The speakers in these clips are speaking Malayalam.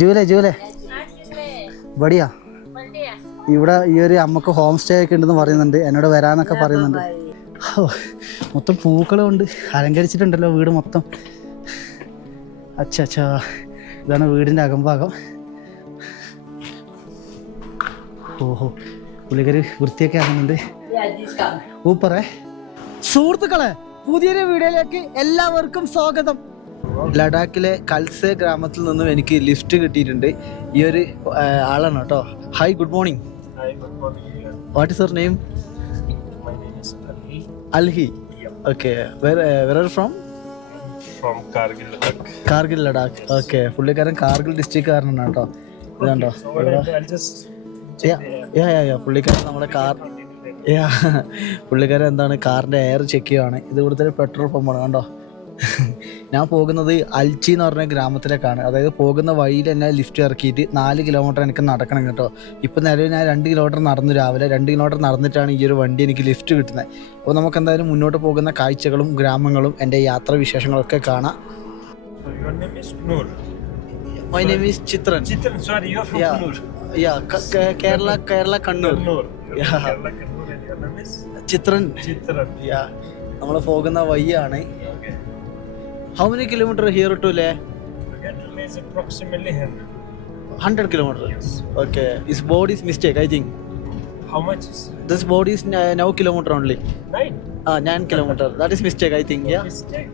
ജൂലൈ ബടിയാ ഇവിടെ ഈ ഒരു അമ്മക്ക് ഹോം സ്റ്റേ ഒക്കെ ഉണ്ടെന്ന് പറയുന്നുണ്ട്, എന്നോട് വരാന്നൊക്കെ പറയുന്നുണ്ട്. മൊത്തം പൂക്കളുണ്ട്, അലങ്കരിച്ചിട്ടുണ്ടല്ലോ വീട് മൊത്തം. അച്ഛാ ഇതാണ് വീടിൻ്റെ അകംഭാഗം. ഓഹോ പുള്ളിക്കാര് വൃത്തിയൊക്കെ ആകുന്നുണ്ട്. ഊപ്പറേ സുഹൃത്തുക്കളെ, പുതിയൊരു വീഡിയോയിലേക്ക് എല്ലാവർക്കും സ്വാഗതം. ലഡാക്കിലെ കൽസെ ഗ്രാമത്തിൽ നിന്നും എനിക്ക് ലിഫ്റ്റ് കിട്ടിയിട്ടുണ്ട്. ഈ ഒരു ആളാണ് കേട്ടോ. Hi, good morning. What is your name? My name is Ali. അൽഹി. Okay, where are you from? From Kargil, Ladakh. Kargil Ladakh. Okay, പുള്ളിക്കാരൻ കാർഗിൽ ഡിസ്ട്രിക്റ്റുകാരനാണ് കേട്ടോ. ഇതുണ്ടോ പുള്ളിക്കാരൻ നമ്മുടെ കാർ പുള്ളിക്കാരൻ എന്താണ് കാറിൻ്റെ എയർ ചെക്ക് ചെയ്യുകയാണ്. ഇത് ഇവിടുത്തെ ഒരു പെട്രോൾ പമ്പാണ് കണ്ടോ. ഞാൻ പോകുന്നത് അൽച്ചി എന്ന് പറഞ്ഞ ഗ്രാമത്തിലേക്കാണ്. അതായത് പോകുന്ന വഴിയിൽ എന്നെ ലിഫ്റ്റ് ഇറക്കിയിട്ട് 4 കിലോമീറ്റർ എനിക്ക് നടക്കണം കേട്ടോ. ഇപ്പം നിലവിൽ ഞാൻ 2 കിലോമീറ്റർ നടന്നു, രാവിലെ 2 കിലോമീറ്റർ നടന്നിട്ടാണ് ഈ ഒരു വണ്ടി എനിക്ക് ലിഫ്റ്റ് കിട്ടുന്നത്. അപ്പോൾ നമുക്ക് എന്തായാലും മുന്നോട്ട് പോകുന്ന കാഴ്ചകളും ഗ്രാമങ്ങളും എൻ്റെ യാത്രാ വിശേഷങ്ങളൊക്കെ കാണാം. So your name is Noor. My name is Chitran. Chitran, sorry, you're from Noor. Kerala Kannur. Noor. Yeah. Kerala Kannur, and your name is Chitran. Chitran. നമ്മൾ പോകുന്ന വഴിയാണ്. Okay. How many kilometers here to Leh? Again, to Leh is approximately 100 kilometers. Yes. Okay, this board is mistake, I think. How much is? This board is now kilometer only. 9. 9 kilometers. That is mistake, I think. Yeah. Mistake.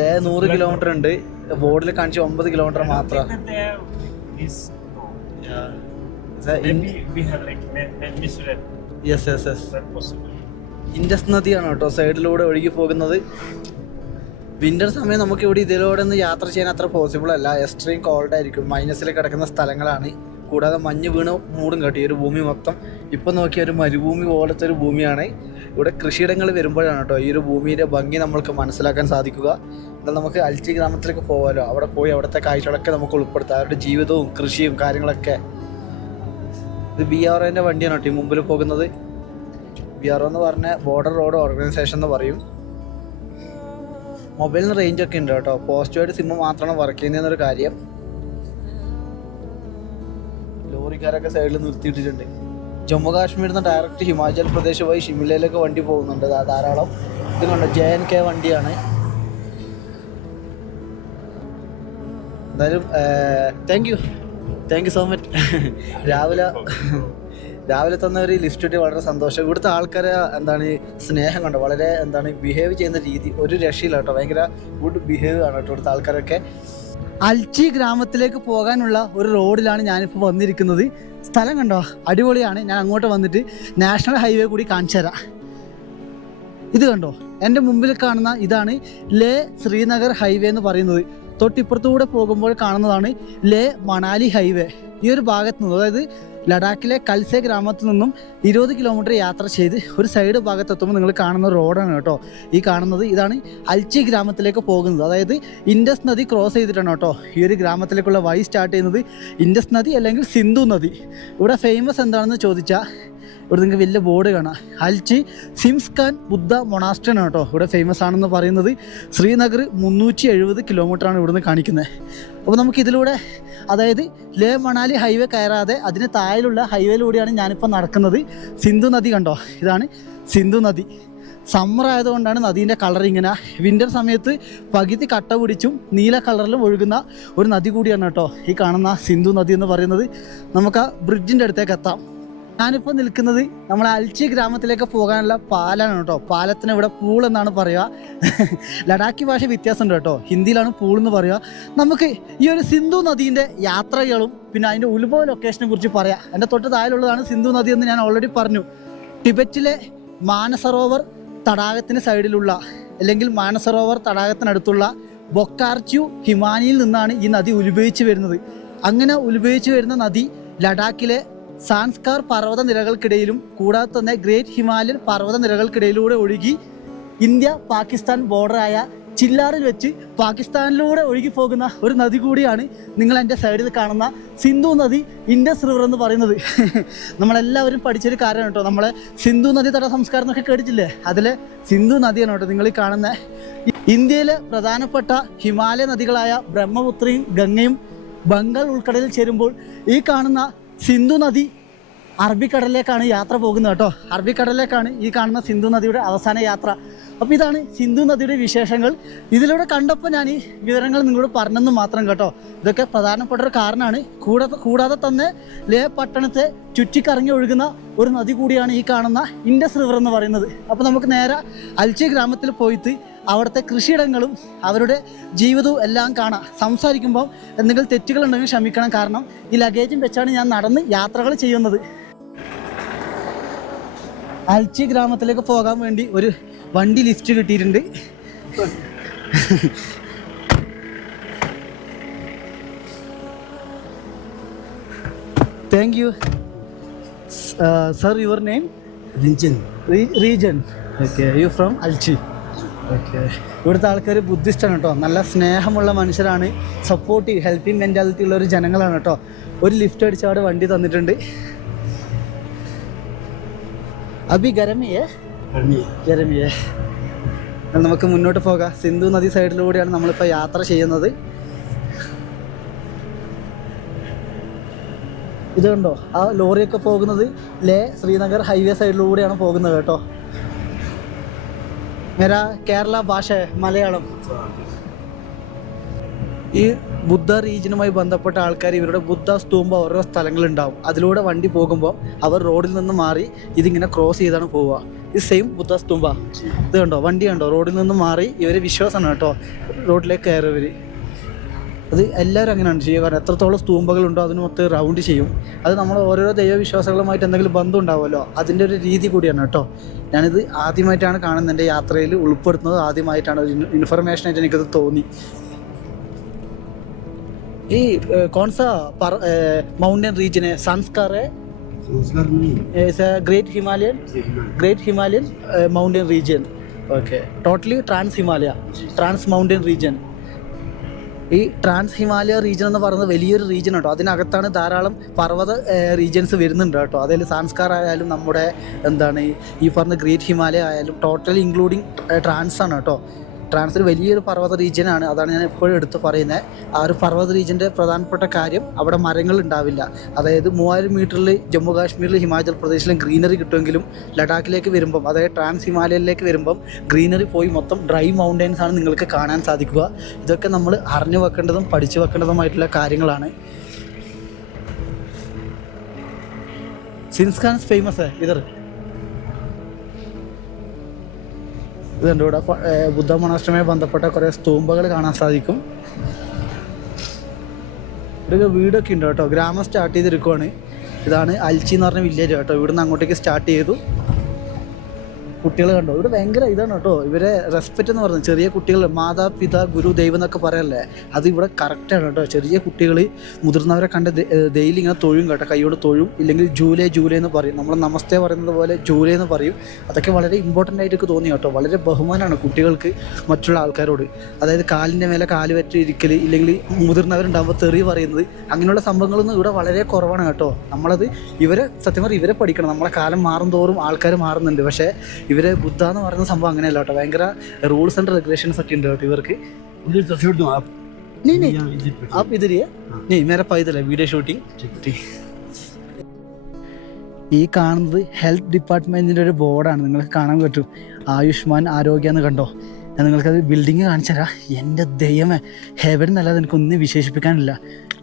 Leh 100 kilometer ഉണ്ട്, ബോർഡിൽ കാണിച്ച് 9 കിലോമീറ്റർ മാത്രം. Maybe we have like misread. Yes. That possible. Indus നദിയാണ് കേട്ടോ സൈഡിലൂടെ ഒഴുകി പോകുന്നത്. വിന്റർ സമയം നമുക്ക് ഇവിടെ ഇതിലൂടെ ഒന്ന് യാത്ര ചെയ്യാൻ അത്ര പോസിബിൾ അല്ല. എക്സ്ട്രീം കോൾഡ് ആയിരിക്കും, മൈനസിൽ കിടക്കുന്ന സ്ഥലങ്ങളാണ്. കൂടാതെ മഞ്ഞ് വീണ് മൂടും കേട്ടോ ഈ ഒരു ഭൂമി മൊത്തം. ഇപ്പം നോക്കിയ ഒരു മരുഭൂമി പോലത്തെ ഒരു ഭൂമിയാണ്. ഇവിടെ കൃഷിയിടങ്ങൾ വരുമ്പോഴാണ് കേട്ടോ ഈ ഒരു ഭൂമിയുടെ ഭംഗി നമ്മൾക്ക് മനസ്സിലാക്കാൻ സാധിക്കുക. എന്നാൽ നമുക്ക് അൽച്ചി ഗ്രാമത്തിലേക്ക് പോകാമല്ലോ. അവിടെ പോയി അവിടുത്തെ കാഴ്ചകളൊക്കെ നമുക്ക് ഉൾപ്പെടുത്താം, അവരുടെ ജീവിതവും കൃഷിയും കാര്യങ്ങളൊക്കെ. ഇത് BROൻ്റെ വണ്ടിയാണ് കേട്ടോ ഈ മുമ്പിൽ പോകുന്നത്. BRO എന്ന് പറഞ്ഞ ബോർഡർ റോഡ് ഓർഗനൈസേഷൻ എന്ന് പറയും. മൊബൈലിന് റേഞ്ചൊക്കെ ഉണ്ട് കേട്ടോ. പോസ്റ്റ് പെയ്ഡ് സിമ്മ് മാത്രമാണ് വർക്ക് ചെയ്യുന്നതെന്നൊരു കാര്യം. ലോറിക്കാരൊക്കെ സൈഡിൽ നിർത്തിയിട്ടിട്ടുണ്ട്. ജമ്മു കാശ്മീരിൽ നിന്ന് ഡയറക്റ്റ് ഹിമാചൽ പ്രദേശ് വഴി ഷിംലയിലേക്ക് വണ്ടി പോകുന്നുണ്ട് ധാരാളം. ഇത് കണ്ടോ JNK വണ്ടിയാണ്. എന്തായാലും താങ്ക് യു സോ മച്ച്. രാവിലെ തന്ന ഒരു ലിഫ്റ്റ് കിട്ടി, വളരെ സന്തോഷം. ഇവിടുത്തെ ആൾക്കാരെ എന്താണ് സ്നേഹം കണ്ടോ, വളരെ എന്താണ് ബിഹേവ് ചെയ്യുന്ന രീതി ഒരു രക്ഷയില്ല കേട്ടോ. ഭയങ്കര ഗുഡ് ബിഹേവ് ആണ് കേട്ടോ ഇവിടുത്തെ ആൾക്കാരൊക്കെ. അൽച്ചി ഗ്രാമത്തിലേക്ക് പോകാനുള്ള ഒരു റോഡിലാണ് ഞാനിപ്പോൾ വന്നിരിക്കുന്നത്. സ്ഥലം കണ്ടോ, അടിപൊളിയാണ്. ഞാൻ അങ്ങോട്ട് വന്നിട്ട് നാഷണൽ ഹൈവേ കൂടി കാണിച്ചു തരാം. ഇത് കണ്ടോ, എൻ്റെ മുമ്പിൽ കാണുന്ന ഇതാണ് ലേ ശ്രീനഗർ ഹൈവേ എന്ന് പറയുന്നത്. തൊട്ടിപ്പുറത്തുകൂടെ പോകുമ്പോൾ കാണുന്നതാണ് ലേ മണാലി ഹൈവേ. ഈ ഒരു ഭാഗത്ത് നിന്ന്, അതായത് ലഡാക്കിലെ കൽസെ ഗ്രാമത്തിൽ നിന്നും 20 കിലോമീറ്റർ യാത്ര ചെയ്ത് ഒരു സൈഡ് ഭാഗത്തെത്തുമ്പോൾ നിങ്ങൾ കാണുന്ന റോഡാണ് കേട്ടോ ഈ കാണുന്നത്. ഇതാണ് അൽച്ചി ഗ്രാമത്തിലേക്ക് പോകുന്നത്. അതായത് ഇൻഡസ് നദി ക്രോസ് ചെയ്തിട്ടാണ് കേട്ടോ ഈ ഒരു ഗ്രാമത്തിലേക്കുള്ള വഴി സ്റ്റാർട്ട് ചെയ്യുന്നത്. ഇൻഡസ് നദി അല്ലെങ്കിൽ സിന്ധു നദി. ഇവിടെ ഫേമസ് എന്താണെന്ന് ചോദിച്ചാൽ ഇവിടെ നിങ്ങൾക്ക് വലിയ ബോർഡ് കാണാം. അൽച്ചി സിംസ്ഖാൻ ബുദ്ധ മൊണാസ്ട്രിയാണ് കേട്ടോ ഇവിടെ ഫേമസ് ആണെന്ന് പറയുന്നത്. ശ്രീനഗർ 370 കിലോമീറ്ററാണ് ഇവിടുന്ന് കാണിക്കുന്നത്. അപ്പോൾ നമുക്കിതിലൂടെ, അതായത് ലേ മണാലി ഹൈവേ കയറാതെ അതിന് താഴെയുള്ള ഹൈവേയിലൂടെയാണ് ഞാനിപ്പോൾ നടക്കുന്നത്. സിന്ധു നദി കണ്ടോ, ഇതാണ് സിന്ധു നദി. സമ്മർ ആയതുകൊണ്ടാണ് നദീൻ്റെ കളർ ഇങ്ങനെ. വിൻ്റർ സമയത്ത് പകുതി കട്ട പിടിച്ചും നീല കളറിലും ഒഴുകുന്ന ഒരു നദി കൂടിയാണ് കേട്ടോ ഈ കാണുന്ന സിന്ധു നദി എന്ന് പറയുന്നത്. നമുക്ക് ആ ബ്രിഡ്ജിൻ്റെ അടുത്തേക്ക് എത്താം. ഞാനിപ്പോൾ നിൽക്കുന്നത് നമ്മളെ അൽച്ചി ഗ്രാമത്തിലേക്ക് പോകാനുള്ള പാലാണ് കേട്ടോ. പാലത്തിന് ഇവിടെ പൂൾ എന്നാണ് പറയുക. ലഡാക്കി ഭാഷ വ്യത്യാസമുണ്ട് കേട്ടോ. ഹിന്ദിയിലാണ് പൂൾ എന്ന് പറയുക. നമുക്ക് ഈ ഒരു സിന്ധു നദീൻ്റെ യാത്രകളും പിന്നെ അതിൻ്റെ ഉത്ഭവ ലൊക്കേഷനെ കുറിച്ച് പറയാം. എൻ്റെ തൊട്ട് താഴെയുള്ളതാണ് സിന്ധു നദി എന്ന് ഞാൻ ഓൾറെഡി പറഞ്ഞു. ടിബറ്റിലെ മാനസറോവർ തടാകത്തിന് സൈഡിലുള്ള, അല്ലെങ്കിൽ മാനസറോവർ തടാകത്തിനടുത്തുള്ള ബൊക്കാർച്യു ഹിമാനിയിൽ നിന്നാണ് ഈ നദി ഉത്ഭവിച്ചു വരുന്നത്. അങ്ങനെ ഉത്ഭവിച്ചു വരുന്ന നദി ലഡാക്കിലെ സാൻസ്കാർ പർവ്വത നിരകൾക്കിടയിലും കൂടാതെ തന്നെ ഗ്രേറ്റ് ഹിമാലയൻ പർവ്വത നിരകൾക്കിടയിലൂടെ ഒഴുകി ഇന്ത്യ പാകിസ്ഥാൻ ബോർഡറായ ചില്ലാറിൽ വെച്ച് പാകിസ്ഥാനിലൂടെ ഒഴുകി പോകുന്ന ഒരു നദി കൂടിയാണ് നിങ്ങൾ എൻ്റെ സൈഡിൽ കാണുന്ന സിന്ധു നദി, ഇൻഡസ് റിവർ എന്ന് പറയുന്നത്. നമ്മളെല്ലാവരും പഠിച്ചൊരു കാര്യമാണ് കേട്ടോ. നമ്മളെ സിന്ധു നദി തട സംസ്കാരം എന്നൊക്കെ കേട്ടിട്ടില്ലേ, അതിലെ സിന്ധു നദിയാണ് കേട്ടോ നിങ്ങൾ ഈ കാണുന്നത്. ഇന്ത്യയിലെ പ്രധാനപ്പെട്ട ഹിമാലയ നദികളായ ബ്രഹ്മപുത്രയും ഗംഗയും ബംഗാൾ ഉൾക്കടലിൽ ചേരുമ്പോൾ ഈ കാണുന്ന സിന്ധു നദി അറബിക്കടലിലേക്കാണ് യാത്ര പോകുന്നത് കേട്ടോ. അറബിക്കടലിലേക്കാണ് ഈ കാണുന്ന സിന്ധു നദിയുടെ അവസാന യാത്ര. അപ്പോൾ ഇതാണ് സിന്ധു നദിയുടെ വിശേഷങ്ങൾ. ഇതിലൂടെ കണ്ടപ്പോൾ ഞാൻ ഈ വിവരങ്ങൾ നിങ്ങളോട് പറഞ്ഞെന്ന് മാത്രം കേട്ടോ. ഇതൊക്കെ പ്രധാനപ്പെട്ട ഒരു കാരണമാണ്. കൂടാതെ തന്നെ ലേ പട്ടണത്തെ ചുറ്റിക്കറങ്ങി ഒഴുകുന്ന ഒരു നദി കൂടിയാണ് ഈ കാണുന്ന ഇൻഡസ് റിവർ എന്ന് പറയുന്നത്. അപ്പോൾ നമുക്ക് നേരെ അൽച്ചി ഗ്രാമത്തിൽ പോയിട്ട് അവിടുത്തെ കൃഷിയിടങ്ങളും അവരുടെ ജീവിതവും എല്ലാം കാണാം. സംസാരിക്കുമ്പോൾ എന്തെങ്കിലും തെറ്റുകളുണ്ടെങ്കിൽ ക്ഷമിക്കണം, കാരണം ഈ ലഗേജും വെച്ചാണ് ഞാൻ നടന്ന് യാത്രകൾ ചെയ്യുന്നത്. അൽച്ചി ഗ്രാമത്തിലേക്ക് പോകാൻ വേണ്ടി ഒരു വണ്ടി ലിസ്റ്റ് കിട്ടിയിട്ടുണ്ട്. Thank you sir. Your name? Rigzen. Okay, you from Alchi. Okay. ഇവിടുത്തെ ആൾക്കാർ ബുദ്ധിസ്റ്റാണ് കേട്ടോ. നല്ല സ്നേഹമുള്ള മനുഷ്യരാണ്, സപ്പോർട്ടീവ് ഹെൽപ്പിംഗ് മെൻറ്റാലിറ്റി ഉള്ള ഒരു ജനങ്ങളാണ് കേട്ടോ. ഒരു ലിഫ്റ്റ് അടിച്ച് അവിടെ വണ്ടി തന്നിട്ടുണ്ട്. അഭി ഗരമിയേ ഗരമിയേ. നമുക്ക് മുന്നോട്ട് പോകാം. സിന്ധു നദി സൈഡിലൂടെയാണ് നമ്മളിപ്പോൾ യാത്ര ചെയ്യുന്നത്. ഇത് കണ്ടോ, ആ ലോറിയൊക്കെ പോകുന്നത് ലേ ശ്രീനഗർ ഹൈവേ സൈഡിലൂടെയാണ് പോകുന്നത് കേട്ടോ. മേരാ കേരള ഭാഷ മലയാളം. ഈ ബുദ്ധ റീജിയനുമായി ബന്ധപ്പെട്ട ആൾക്കാർ ഇവരുടെ ബുദ്ധ സ്തൂപ ഓരോ സ്ഥലങ്ങളുണ്ടാവും. അതിലൂടെ വണ്ടി പോകുമ്പോൾ അവർ റോഡിൽ നിന്ന് മാറി ഇതിങ്ങനെ ക്രോസ് ചെയ്താണ് പോവുക. ഇത് സെയിം ബുദ്ധ സ്തൂപ. ഇത് കണ്ടോ, വണ്ടി കണ്ടോ, റോഡിൽ നിന്ന് മാറി ഇവർ വിശ്വാസമാണ് കേട്ടോ റോഡിലേക്ക് കയറിയവർ. അത് എല്ലാവരും അങ്ങനെയാണ് ചെയ്യുക. കാരണം എത്രത്തോളം സ്തൂപകളുണ്ടോ അതിന് മൊത്തം റൗണ്ട് ചെയ്യും. അത് നമ്മൾ ഓരോരോ ദൈവവിശ്വാസങ്ങളുമായിട്ട് എന്തെങ്കിലും ബന്ധം ഉണ്ടാവുമല്ലോ, അതിൻ്റെ ഒരു രീതി കൂടിയാണ് കേട്ടോ. ഞാനിത് ആദ്യമായിട്ടാണ് കാണുന്നത്, എൻ്റെ യാത്രയിൽ ഉൾപ്പെടുത്തുന്നത് ആദ്യമായിട്ടാണ്. ഒരു ഇൻഫർമേഷനായിട്ട് എനിക്കത് തോന്നി. ഈ കോൺസാ माउंटेन रीजन है? संस्कार है, great Himalayan mountain region. Okay, totally trans Himalaya, trans mountain region. ഈ ട്രാൻസ് ഹിമാലയ റീജിയൻ എന്ന് പറയുന്നത് വലിയൊരു റീജിയൻ കേട്ടോ. അതിനകത്താണ് ധാരാളം പർവ്വത റീജിയൻസ് വരുന്നുണ്ട് കേട്ടോ. അതിൽ സാൻസ്കാർ ആയാലും നമ്മുടെ ഈ പറഞ്ഞ ഗ്രേറ്റ് ഹിമാലയ ആയാലും ടോട്ടലി ഇൻക്ലൂഡിങ് ട്രാൻസ് ആണ് കേട്ടോ. ട്രാൻസിൽ വലിയൊരു പർവ്വത റീജിയനാണ്. അതാണ് ഞാൻ എപ്പോഴും എടുത്ത് പറയുന്നത്. ആ ഒരു പർവ്വത റീജിയൻ്റെ പ്രധാനപ്പെട്ട കാര്യം അവിടെ മരങ്ങൾ ഉണ്ടാവില്ല. അതായത് 3000 മീറ്ററിൽ ജമ്മു കാശ്മീരിൽ ഹിമാചൽ പ്രദേശിലും ഗ്രീനറി കിട്ടുമെങ്കിലും ലഡാക്കിലേക്ക് വരുമ്പം, അതായത് ട്രാൻസ് ഹിമാലയയിലേക്ക് വരുമ്പം ഗ്രീനറി പോയി മൊത്തം ഡ്രൈ മൗണ്ടൻസ് ആണ് നിങ്ങൾക്ക് കാണാൻ സാധിക്കുക. ഇതൊക്കെ നമ്മൾ അറിഞ്ഞു വെക്കേണ്ടതും പഠിച്ചു വെക്കേണ്ടതുമായിട്ടുള്ള കാര്യങ്ങളാണ്. സിൻസ്ഖാൻസ് ഫേമസ് ഇതർ. ഇതുണ്ട് ഇവിടെ ബുദ്ധ മൊണാസ്ട്രിയുമായി ബന്ധപ്പെട്ട കുറേ സ്തൂപകൾ കാണാൻ സാധിക്കും. ഇവിടെയൊക്കെ വീടൊക്കെ ഉണ്ട് കേട്ടോ. ഗ്രാമം സ്റ്റാർട്ട് ചെയ്തിരിക്കുവാണ്. ഇതാണ് അൽച്ചി എന്ന് പറഞ്ഞ വില്ലേജ് കേട്ടോ. ഇവിടുന്ന് അങ്ങോട്ടേക്ക് സ്റ്റാർട്ട് ചെയ്തു. കുട്ടികൾ കണ്ടോ, ഇവിടെ ഭയങ്കര ഇതാണ് കേട്ടോ. ഇവരെ റെസ്പെക്റ്റ് എന്ന് പറയുന്നത് ചെറിയ കുട്ടികൾ മാതാപിതാ ഗുരു ദൈവം എന്നൊക്കെ പറയല്ലേ, അത് ഇവിടെ കറക്റ്റാണ് കേട്ടോ. ചെറിയ കുട്ടികൾ മുതിർന്നവരെ കണ്ട് ഡെയിലി ഇങ്ങനെ തൊഴും കേട്ടോ, കൈയോട് തൊഴും. ഇല്ലെങ്കിൽ ജൂലൈ എന്ന് പറയും. നമ്മൾ നമസ്തേ പറയുന്നത് പോലെ ജൂലൈ എന്ന് പറയും. അതൊക്കെ വളരെ ഇമ്പോർട്ടൻ്റ് ആയിട്ട് തോന്നി കേട്ടോ. വളരെ ബഹുമാനമാണ് കുട്ടികൾക്ക് മറ്റുള്ള ആൾക്കാരോട്. അതായത് കാലിൻ്റെ മേലെ കാല് വെച്ച് ഇരിക്കൽ, ഇല്ലെങ്കിൽ മുതിർന്നവരുണ്ടാകുമ്പോൾ തെറി പറയുന്നത്, അങ്ങനെയുള്ള സംഭവങ്ങളൊന്നും ഇവിടെ വളരെ കുറവാണ് കേട്ടോ. നമ്മളത് ഇവരെ സത്യം പറഞ്ഞാൽ ഇവരെ പഠിക്കണം. നമ്മളെ കാലം മാറും തോറും ആൾക്കാർ മാറുന്നുണ്ട്. പക്ഷേ ഇവരെ ബുദ്ധ എന്ന് പറയുന്ന സംഭവം അങ്ങനെയല്ല കേട്ടോ. ഭയങ്കര റൂൾസ് ആൻഡ് റെഗുലേഷൻസ് ഒക്കെ ഉണ്ട് കേട്ടോ ഇവർക്ക്. आप इधर ही है? नहीं, मेरा पैदल है वीडियो शूटिंग. ഈ കാണുന്നത് ഹെൽത്ത് ഡിപ്പാർട്ട്മെൻറ്റിൻ്റെ ഒരു ബോർഡാണ്. നിങ്ങൾക്ക് കാണാൻ പറ്റും, ആയുഷ്മാൻ ആരോഗ്യ എന്ന് കണ്ടോ. ഞാൻ നിങ്ങൾക്കത് ബിൽഡിങ് കാണിച്ചു തരാം. എൻ്റെ ദൈവമേ, ഹെവൻ എന്നല്ലാതെ എനിക്കൊന്നും വിശേഷിപ്പിക്കാനില്ല.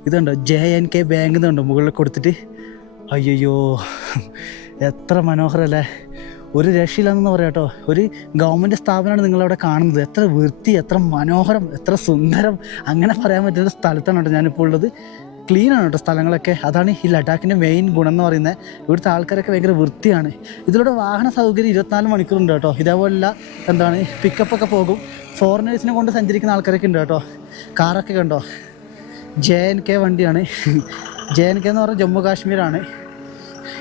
ഇതുണ്ടോ JNK ബാങ്ക് എന്നുണ്ടോ മുകളിൽ കൊടുത്തിട്ട്. അയ്യോ, എത്ര മനോഹരമല്ലേ, ഒരു രക്ഷയില്ലെന്ന് പറയാം കേട്ടോ. ഒരു ഗവൺമെൻറ് സ്ഥാപനമാണ് നിങ്ങളവിടെ കാണുന്നത്. എത്ര വൃത്തി, എത്ര മനോഹരം, എത്ര സുന്ദരം, അങ്ങനെ പറയാൻ പറ്റുന്ന സ്ഥലത്താണ് കേട്ടോ ഞാനിപ്പോൾ ഉള്ളത്. ക്ലീനാണ് കേട്ടോ സ്ഥലങ്ങളൊക്കെ. അതാണ് ഈ ലഡാക്കിൻ്റെ മെയിൻ ഗുണം എന്ന് പറയുന്നത്. ഇവിടുത്തെ ആൾക്കാരൊക്കെ ഭയങ്കര വൃത്തിയാണ്. ഇതിലൂടെ വാഹന സൗകര്യം 24 മണിക്കൂറുണ്ട് കേട്ടോ. ഇതേപോലുള്ള പിക്കപ്പൊക്കെ പോകും. ഫോറിനേഴ്സിനെ കൊണ്ട് സഞ്ചരിക്കുന്ന ആൾക്കാരൊക്കെ ഉണ്ട് കേട്ടോ. കാറൊക്കെ കണ്ടോ, JNK വണ്ടിയാണ്. JNK എന്ന് പറഞ്ഞാൽ ജമ്മു കാശ്മീരാണ്.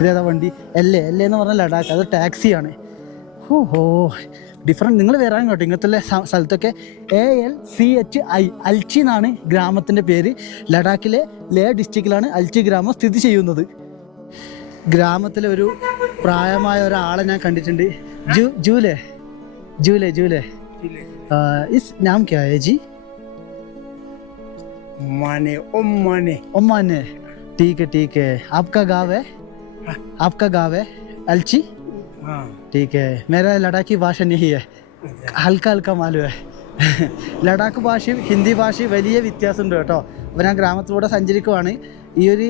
ഇതേതാ വണ്ടി? LA എന്ന് പറഞ്ഞാൽ ലഡാക്ക്, അത് ടാക്സിയാണ്. ഓഹോ, ഡിഫറെൻറ്റ്. നിങ്ങൾ വരാൻ കേട്ടോ ഇങ്ങനത്തെ സ്ഥലത്തൊക്കെ. ALCHI അൽച്ചി എന്നാണ് ഗ്രാമത്തിൻ്റെ പേര്. ലഡാക്കിലെ ലേ ഡിസ്ട്രിക്റ്റിലാണ് അൽച്ചി ഗ്രാമം സ്ഥിതി ചെയ്യുന്നത്. ഗ്രാമത്തിലെ ഒരു പ്രായമായ ഒരാളെ ഞാൻ കണ്ടിട്ടുണ്ട്. ജൂലേ ഇസ് നാം ക്യാ ഹൈ ജി? माने ओम माने ओमान है, ठीक है। आपका गाँव है? आपका गाँव है अलची? हाँ ठीक है, मेरा लड़ाकी भाषा नहीं है, ഹൽക്ക ഹൽക്ക മാലുവേ. ലഡാക്ക് ഭാഷയും ഹിന്ദി ഭാഷയും വലിയ വ്യത്യാസമുണ്ട് കേട്ടോ. അപ്പോൾ ഞാൻ ഗ്രാമത്തിലൂടെ സഞ്ചരിക്കുവാണ്. ഈ ഒരു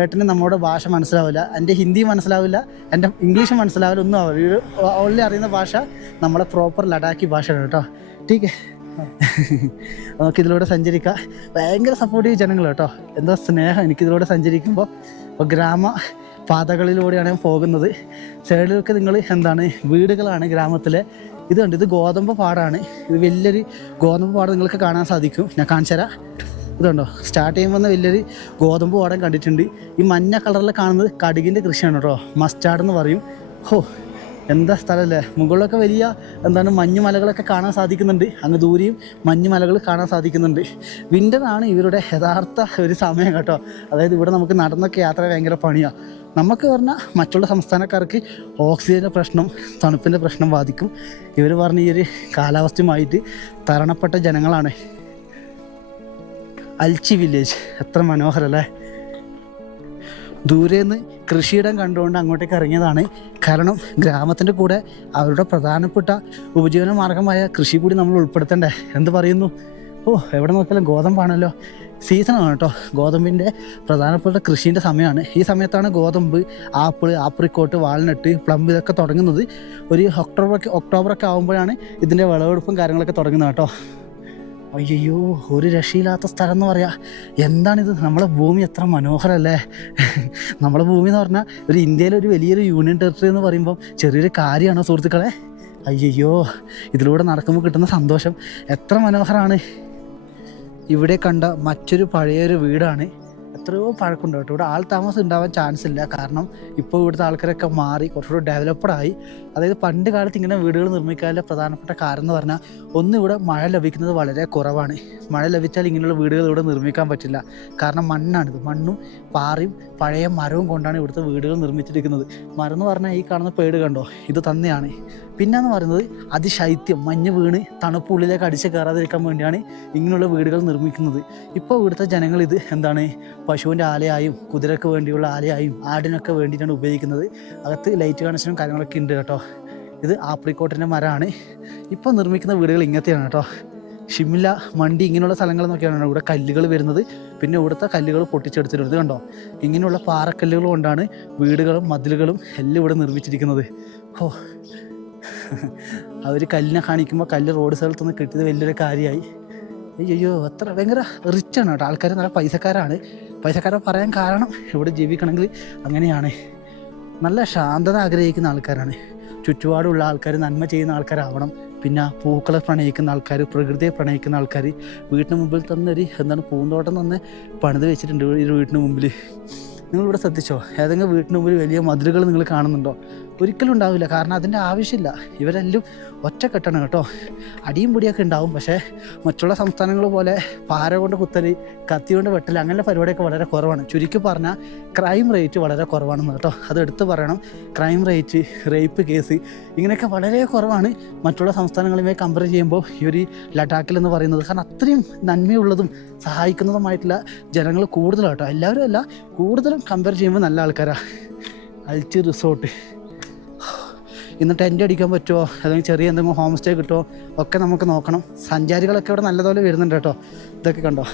ഏട്ടന് നമ്മുടെ ഭാഷ മനസ്സിലാവില്ല, എൻ്റെ ഹിന്ദി മനസ്സിലാവില്ല, എൻ്റെ ഇംഗ്ലീഷ് മനസ്സിലാവില്ല, ഒന്നും ആവില്ല. ഓൺലി അറിയുന്ന ഭാഷ നമ്മളെ പ്രോപ്പർ ലഡാക്കി ഭാഷയാണ് കേട്ടോ. ടീക്ക് നമുക്കിതിലൂടെ സഞ്ചരിക്കാം. ഭയങ്കര സപ്പോർട്ടീവ് ജനങ്ങൾ കേട്ടോ. എന്താ സ്നേഹം എനിക്കിതിലൂടെ സഞ്ചരിക്കുമ്പോൾ. അപ്പോൾ ഗ്രാമ പാതകളിലൂടെയാണ് ഞാൻ പോകുന്നത്. സൈഡിലൊക്കെ നിങ്ങൾ എന്താണ് വീടുകളാണ് ഗ്രാമത്തിലെ. ഇത് കണ്ട്, ഇത് ഗോതമ്പ് പാടാണ്. ഇത് വലിയൊരു ഗോതമ്പ് പാടം നിങ്ങൾക്ക് കാണാൻ സാധിക്കും. ഞാൻ കാണിച്ചു തരാം. ഇതുണ്ടോ, സ്റ്റാർട്ട് ചെയ്യുമ്പോൾ തന്നെ വലിയൊരു ഗോതമ്പ് പാടം കണ്ടിട്ടുണ്ട്. ഈ മഞ്ഞ കളറിൽ കാണുന്നത് കടുകിൻ്റെ കൃഷിയാണ് കേട്ടോ. മസ്റ്റാർഡ് എന്ന് പറയും. ഹോ, എന്താ സ്ഥലമല്ലേ. മുകളിലൊക്കെ വലിയ എന്താണ് മഞ്ഞുമലകളൊക്കെ കാണാൻ സാധിക്കുന്നുണ്ട്. അങ്ങ് ദൂരെയും മഞ്ഞുമലകൾ കാണാൻ സാധിക്കുന്നുണ്ട്. വിൻ്ററാണ് ഇവരുടെ യഥാർത്ഥ ഒരു സമയം കേട്ടോ. അതായത് ഇവിടെ നമുക്ക് നടന്നൊക്കെ യാത്ര ഭയങ്കര പണിയാണ്. നമുക്ക് പറഞ്ഞാൽ മറ്റുള്ള സംസ്ഥാനക്കാർക്ക് ഓക്സിജൻ്റെ പ്രശ്നം, തണുപ്പിൻ്റെ പ്രശ്നം ബാധിക്കും. ഇവർ പറഞ്ഞ ഈ ഒരു കാലാവസ്ഥയുമായിട്ട് തരണപ്പെട്ട ജനങ്ങളാണ്. അൽച്ചി വില്ലേജ് എത്ര മനോഹരല്ലേ. ദൂരേന്ന് കൃഷിയിടം കണ്ടുകൊണ്ട് അങ്ങോട്ടേക്ക് ഇറങ്ങിയതാണ്. കാരണം ഗ്രാമത്തിൻ്റെ കൂടെ അവരുടെ പ്രധാനപ്പെട്ട ഉപജീവന മാർഗമായ കൃഷി കൂടി നമ്മൾ ഉൾപ്പെടുത്തണ്ടേ. എന്ത് പറയുന്നു? ഓ, എവിടെ നോക്കിയാലും ഗോതമ്പാണല്ലോ. സീസണാണ് കേട്ടോ. ഗോതമ്പിൻ്റെ പ്രധാനപ്പെട്ട കൃഷീൻ്റെ സമയമാണ്. ഈ സമയത്താണ് ഗോതമ്പ്, ആപ്പിൾ, ആപ്രിക്കോട്ട്, വാൾനട്ട്, പ്ലം ഇതൊക്കെ തുടങ്ങുന്നത്. ഒരു ഒക്ടോബറൊക്കെ ആകുമ്പോഴാണ് ഇതിൻ്റെ വിളവെടുപ്പും കാര്യങ്ങളൊക്കെ തുടങ്ങുന്നത് കേട്ടോ. അയ്യോ, ഒരു രക്ഷയില്ലാത്ത സ്ഥലം എന്ന് പറയാം. എന്താണിത്? നമ്മളെ ഭൂമി എത്ര മനോഹരമല്ലേ. നമ്മളെ ഭൂമി എന്ന് പറഞ്ഞാൽ ഒരു ഇന്ത്യയിലെ ഒരു വലിയൊരു യൂണിയൻ ടെറിട്ടറി എന്ന് പറയുമ്പം ചെറിയൊരു കാര്യമാണോ സുഹൃത്തുക്കളെ? അയ്യോ, ഇതിലൂടെ നടക്കുമ്പോൾ കിട്ടുന്ന സന്തോഷം എത്ര മനോഹരമാണ്. ഇവിടെ കണ്ട മറ്റൊരു പഴയൊരു വീടാണ്. എത്രയോ പഴക്കമുണ്ട് കേട്ടോ. ഇവിടെ ആൾ താമസം ഉണ്ടാവാൻ ചാൻസ് ഇല്ല. കാരണം ഇപ്പോൾ ഇവിടുത്തെ ആൾക്കാരൊക്കെ മാറി കുറച്ചുകൂടി ഡെവലപ്ഡായി. അതായത് പണ്ട് കാലത്ത് ഇങ്ങനെ വീടുകൾ നിർമ്മിക്കാനുള്ള പ്രധാനപ്പെട്ട കാരണം എന്ന് പറഞ്ഞാൽ, ഒന്ന് ഇവിടെ മഴ ലഭിക്കുന്നത് വളരെ കുറവാണ്. മഴ ലഭിച്ചാൽ ഇങ്ങനെയുള്ള വീടുകൾ ഇവിടെ നിർമ്മിക്കാൻ പറ്റില്ല. കാരണം മണ്ണാണിത്. മണ്ണും പാറയും പഴയ മരവും കൊണ്ടാണ് ഇവിടുത്തെ വീടുകൾ നിർമ്മിച്ചിരിക്കുന്നത്. മരം എന്ന് പറഞ്ഞാൽ ഈ കാണുന്ന പേട് കണ്ടോ, ഇത് തന്നെയാണ്. പിന്നെന്ന് പറയുന്നത് അതിശൈത്യം, മഞ്ഞ് വീണ് തണുപ്പ് ഉള്ളിലേക്ക് അടിച്ച് കയറാതിരിക്കാൻ വേണ്ടിയാണ് ഇങ്ങനെയുള്ള വീടുകൾ നിർമ്മിക്കുന്നത്. ഇപ്പോൾ ഇവിടുത്തെ ജനങ്ങൾ ഇത് എന്താണ്, പശുവിൻ്റെ ആലയായും കുതിരക്ക് വേണ്ടിയുള്ള ആലയായും ആടിനൊക്കെ വേണ്ടിയിട്ടാണ് ഉപയോഗിക്കുന്നത്. അകത്ത് ലൈറ്റ് കണക്ഷനും കാര്യങ്ങളൊക്കെ ഉണ്ട് കേട്ടോ. ഇത് ആപ്രിക്കോട്ടിൻ്റെ മരമാണ്. ഇപ്പോൾ നിർമ്മിക്കുന്ന വീടുകൾ ഇങ്ങനത്തെയാണ് കേട്ടോ. ഷിംല, മണ്ടി ഇങ്ങനെയുള്ള സ്ഥലങ്ങളിൽ നിന്നൊക്കെയാണ് ഇവിടെ കല്ലുകൾ വരുന്നത്. പിന്നെ ഇവിടുത്തെ കല്ലുകൾ പൊട്ടിച്ചെടുത്തിട്ടുണ്ട് കണ്ടോ. ഇങ്ങനെയുള്ള പാറക്കല്ലുകൾ കൊണ്ടാണ് വീടുകളും മതിലുകളും എല്ലാം ഇവിടെ നിർമ്മിച്ചിരിക്കുന്നത്. ഓ, അവർ കല്ലിനെ കാണിക്കുമ്പോൾ കല്ല് റോഡ് സ്ഥലത്തുനിന്ന് കിട്ടിയത് വലിയൊരു കാര്യമായി. അയ്യോ, അത്ര ഭയങ്കര റിച്ചാണ് കേട്ടോ. ആൾക്കാർ നല്ല പൈസക്കാരാണ്. പൈസക്കാരെ പറയാൻ കാരണം ഇവിടെ ജീവിക്കണമെങ്കിൽ അങ്ങനെയാണ്. നല്ല ശാന്തത ആഗ്രഹിക്കുന്ന ആൾക്കാരാണ്. ചുറ്റുപാടുള്ള ആൾക്കാർ നന്മ ചെയ്യുന്ന ആൾക്കാരാവണം. പിന്നെ പൂക്കളെ പ്രണയിക്കുന്ന ആൾക്കാർ, പ്രകൃതിയെ പ്രണയിക്കുന്ന ആൾക്കാർ. വീട്ടിന് മുമ്പിൽ തന്നെ ഒരു പൂന്തോട്ടം തന്നെ പണിത് വെച്ചിട്ടുണ്ട് ഈ വീട്ടിന് മുമ്പിൽ. നിങ്ങളിവിടെ ശ്രദ്ധിച്ചോ? ഏതെങ്കിലും വീട്ടിന് മുമ്പിൽ വലിയ മതിലുകൾ നിങ്ങൾ കാണുന്നുണ്ടോ? ഒരിക്കലും ഉണ്ടാവില്ല. കാരണം അതിൻ്റെ ആവശ്യമില്ല. ഇവരെല്ലാം ഒറ്റക്കെട്ടാണ് കേട്ടോ. അടിയും പൊടിയൊക്കെ ഉണ്ടാവും. പക്ഷേ മറ്റുള്ള സംസ്ഥാനങ്ങൾ പോലെ പാര കൊണ്ട് കുത്തൽ, കത്തി കൊണ്ട് വെട്ടൽ, അങ്ങനെയുള്ള പരിപാടിയൊക്കെ വളരെ കുറവാണ്. ചുരുക്കി പറഞ്ഞാൽ ക്രൈം റേറ്റ് വളരെ കുറവാണെന്ന് കേട്ടോ. അത് എടുത്ത് പറയണം. ക്രൈം റേറ്റ്, റേപ്പ് കേസ് ഇങ്ങനെയൊക്കെ വളരെ കുറവാണ് മറ്റുള്ള സംസ്ഥാനങ്ങളുമായി കമ്പയർ ചെയ്യുമ്പോൾ ഈ ഒരു ലഡാക്കിൽ എന്ന് പറയുന്നത്. കാരണം അത്രയും നന്മയുള്ളതും സഹായിക്കുന്നതുമായിട്ടുള്ള ജനങ്ങൾ കൂടുതലാണ് കേട്ടോ. എല്ലാവരും അല്ല, കൂടുതലും കമ്പയർ ചെയ്യുമ്പോൾ നല്ല ആൾക്കാരാണ്. അൽച്ചി റിസോർട്ട്. ഇന്ന് ടെൻ്റ് അടിക്കാൻ പറ്റുമോ, അല്ലെങ്കിൽ ചെറിയ എന്തെങ്കിലും ഹോം സ്റ്റേ കിട്ടുമോ ഒക്കെ നമുക്ക് നോക്കണം. സഞ്ചാരികളൊക്കെ ഇവിടെ നല്ലതുപോലെ വരുന്നുണ്ട് കേട്ടോ. ഇതൊക്കെ കണ്ടോ,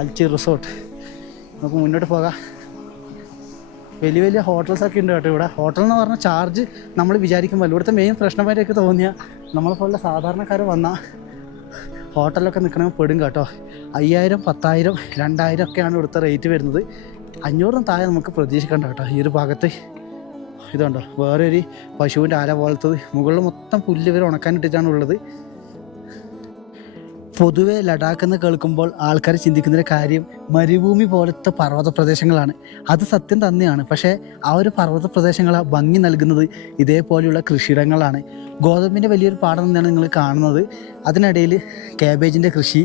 അൽച്ചി റിസോർട്ട്. നമുക്ക് മുന്നോട്ട് പോകാം. വലിയ വലിയ ഹോട്ടൽസൊക്കെ ഉണ്ട് കേട്ടോ ഇവിടെ. ഹോട്ടൽ എന്ന് പറഞ്ഞാൽ ചാർജ് നമ്മൾ വിചാരിക്കുമ്പോൾ ഇവിടുത്തെ മെയിൻ പ്രശ്നമായിട്ടൊക്കെ തോന്നിയാൽ നമ്മളെപ്പോലുള്ള സാധാരണക്കാർ വന്നാൽ ഹോട്ടലിലൊക്കെ നിൽക്കണമെങ്കിൽ പെടും കേട്ടോ. 5000, 10,000, 2000 ഒക്കെയാണ് ഇവിടുത്തെ റേറ്റ് വരുന്നത്. 500 താഴെ നമുക്ക് പ്രതീക്ഷിക്കണ്ട കേട്ടോ ഈ ഒരു ഭാഗത്ത്. ഇതുണ്ടോ, വേറെ ഒരു പശുവിൻ്റെ ആല പോലത്തത്. മുകളിൽ മൊത്തം പുല്ല് ഇവർ ഉണക്കാനിട്ടിട്ടാണ് ഉള്ളത്. പൊതുവെ ലഡാക്ക് എന്ന് കേൾക്കുമ്പോൾ ആൾക്കാർ ചിന്തിക്കുന്നൊരു കാര്യം മരുഭൂമി പോലത്തെ പർവ്വത പ്രദേശങ്ങളാണ്. അത് സത്യം തന്നെയാണ്. പക്ഷേ ആ ഒരു പർവ്വത പ്രദേശങ്ങളെ ഭംഗി നൽകുന്നത് ഇതേപോലെയുള്ള കൃഷിയിടങ്ങളാണ്. ഗോതമ്പിൻ്റെ വലിയൊരു പാടം തന്നെയാണ് നിങ്ങൾ കാണുന്നത്. അതിനിടയിൽ കാബേജിൻ്റെ കൃഷി,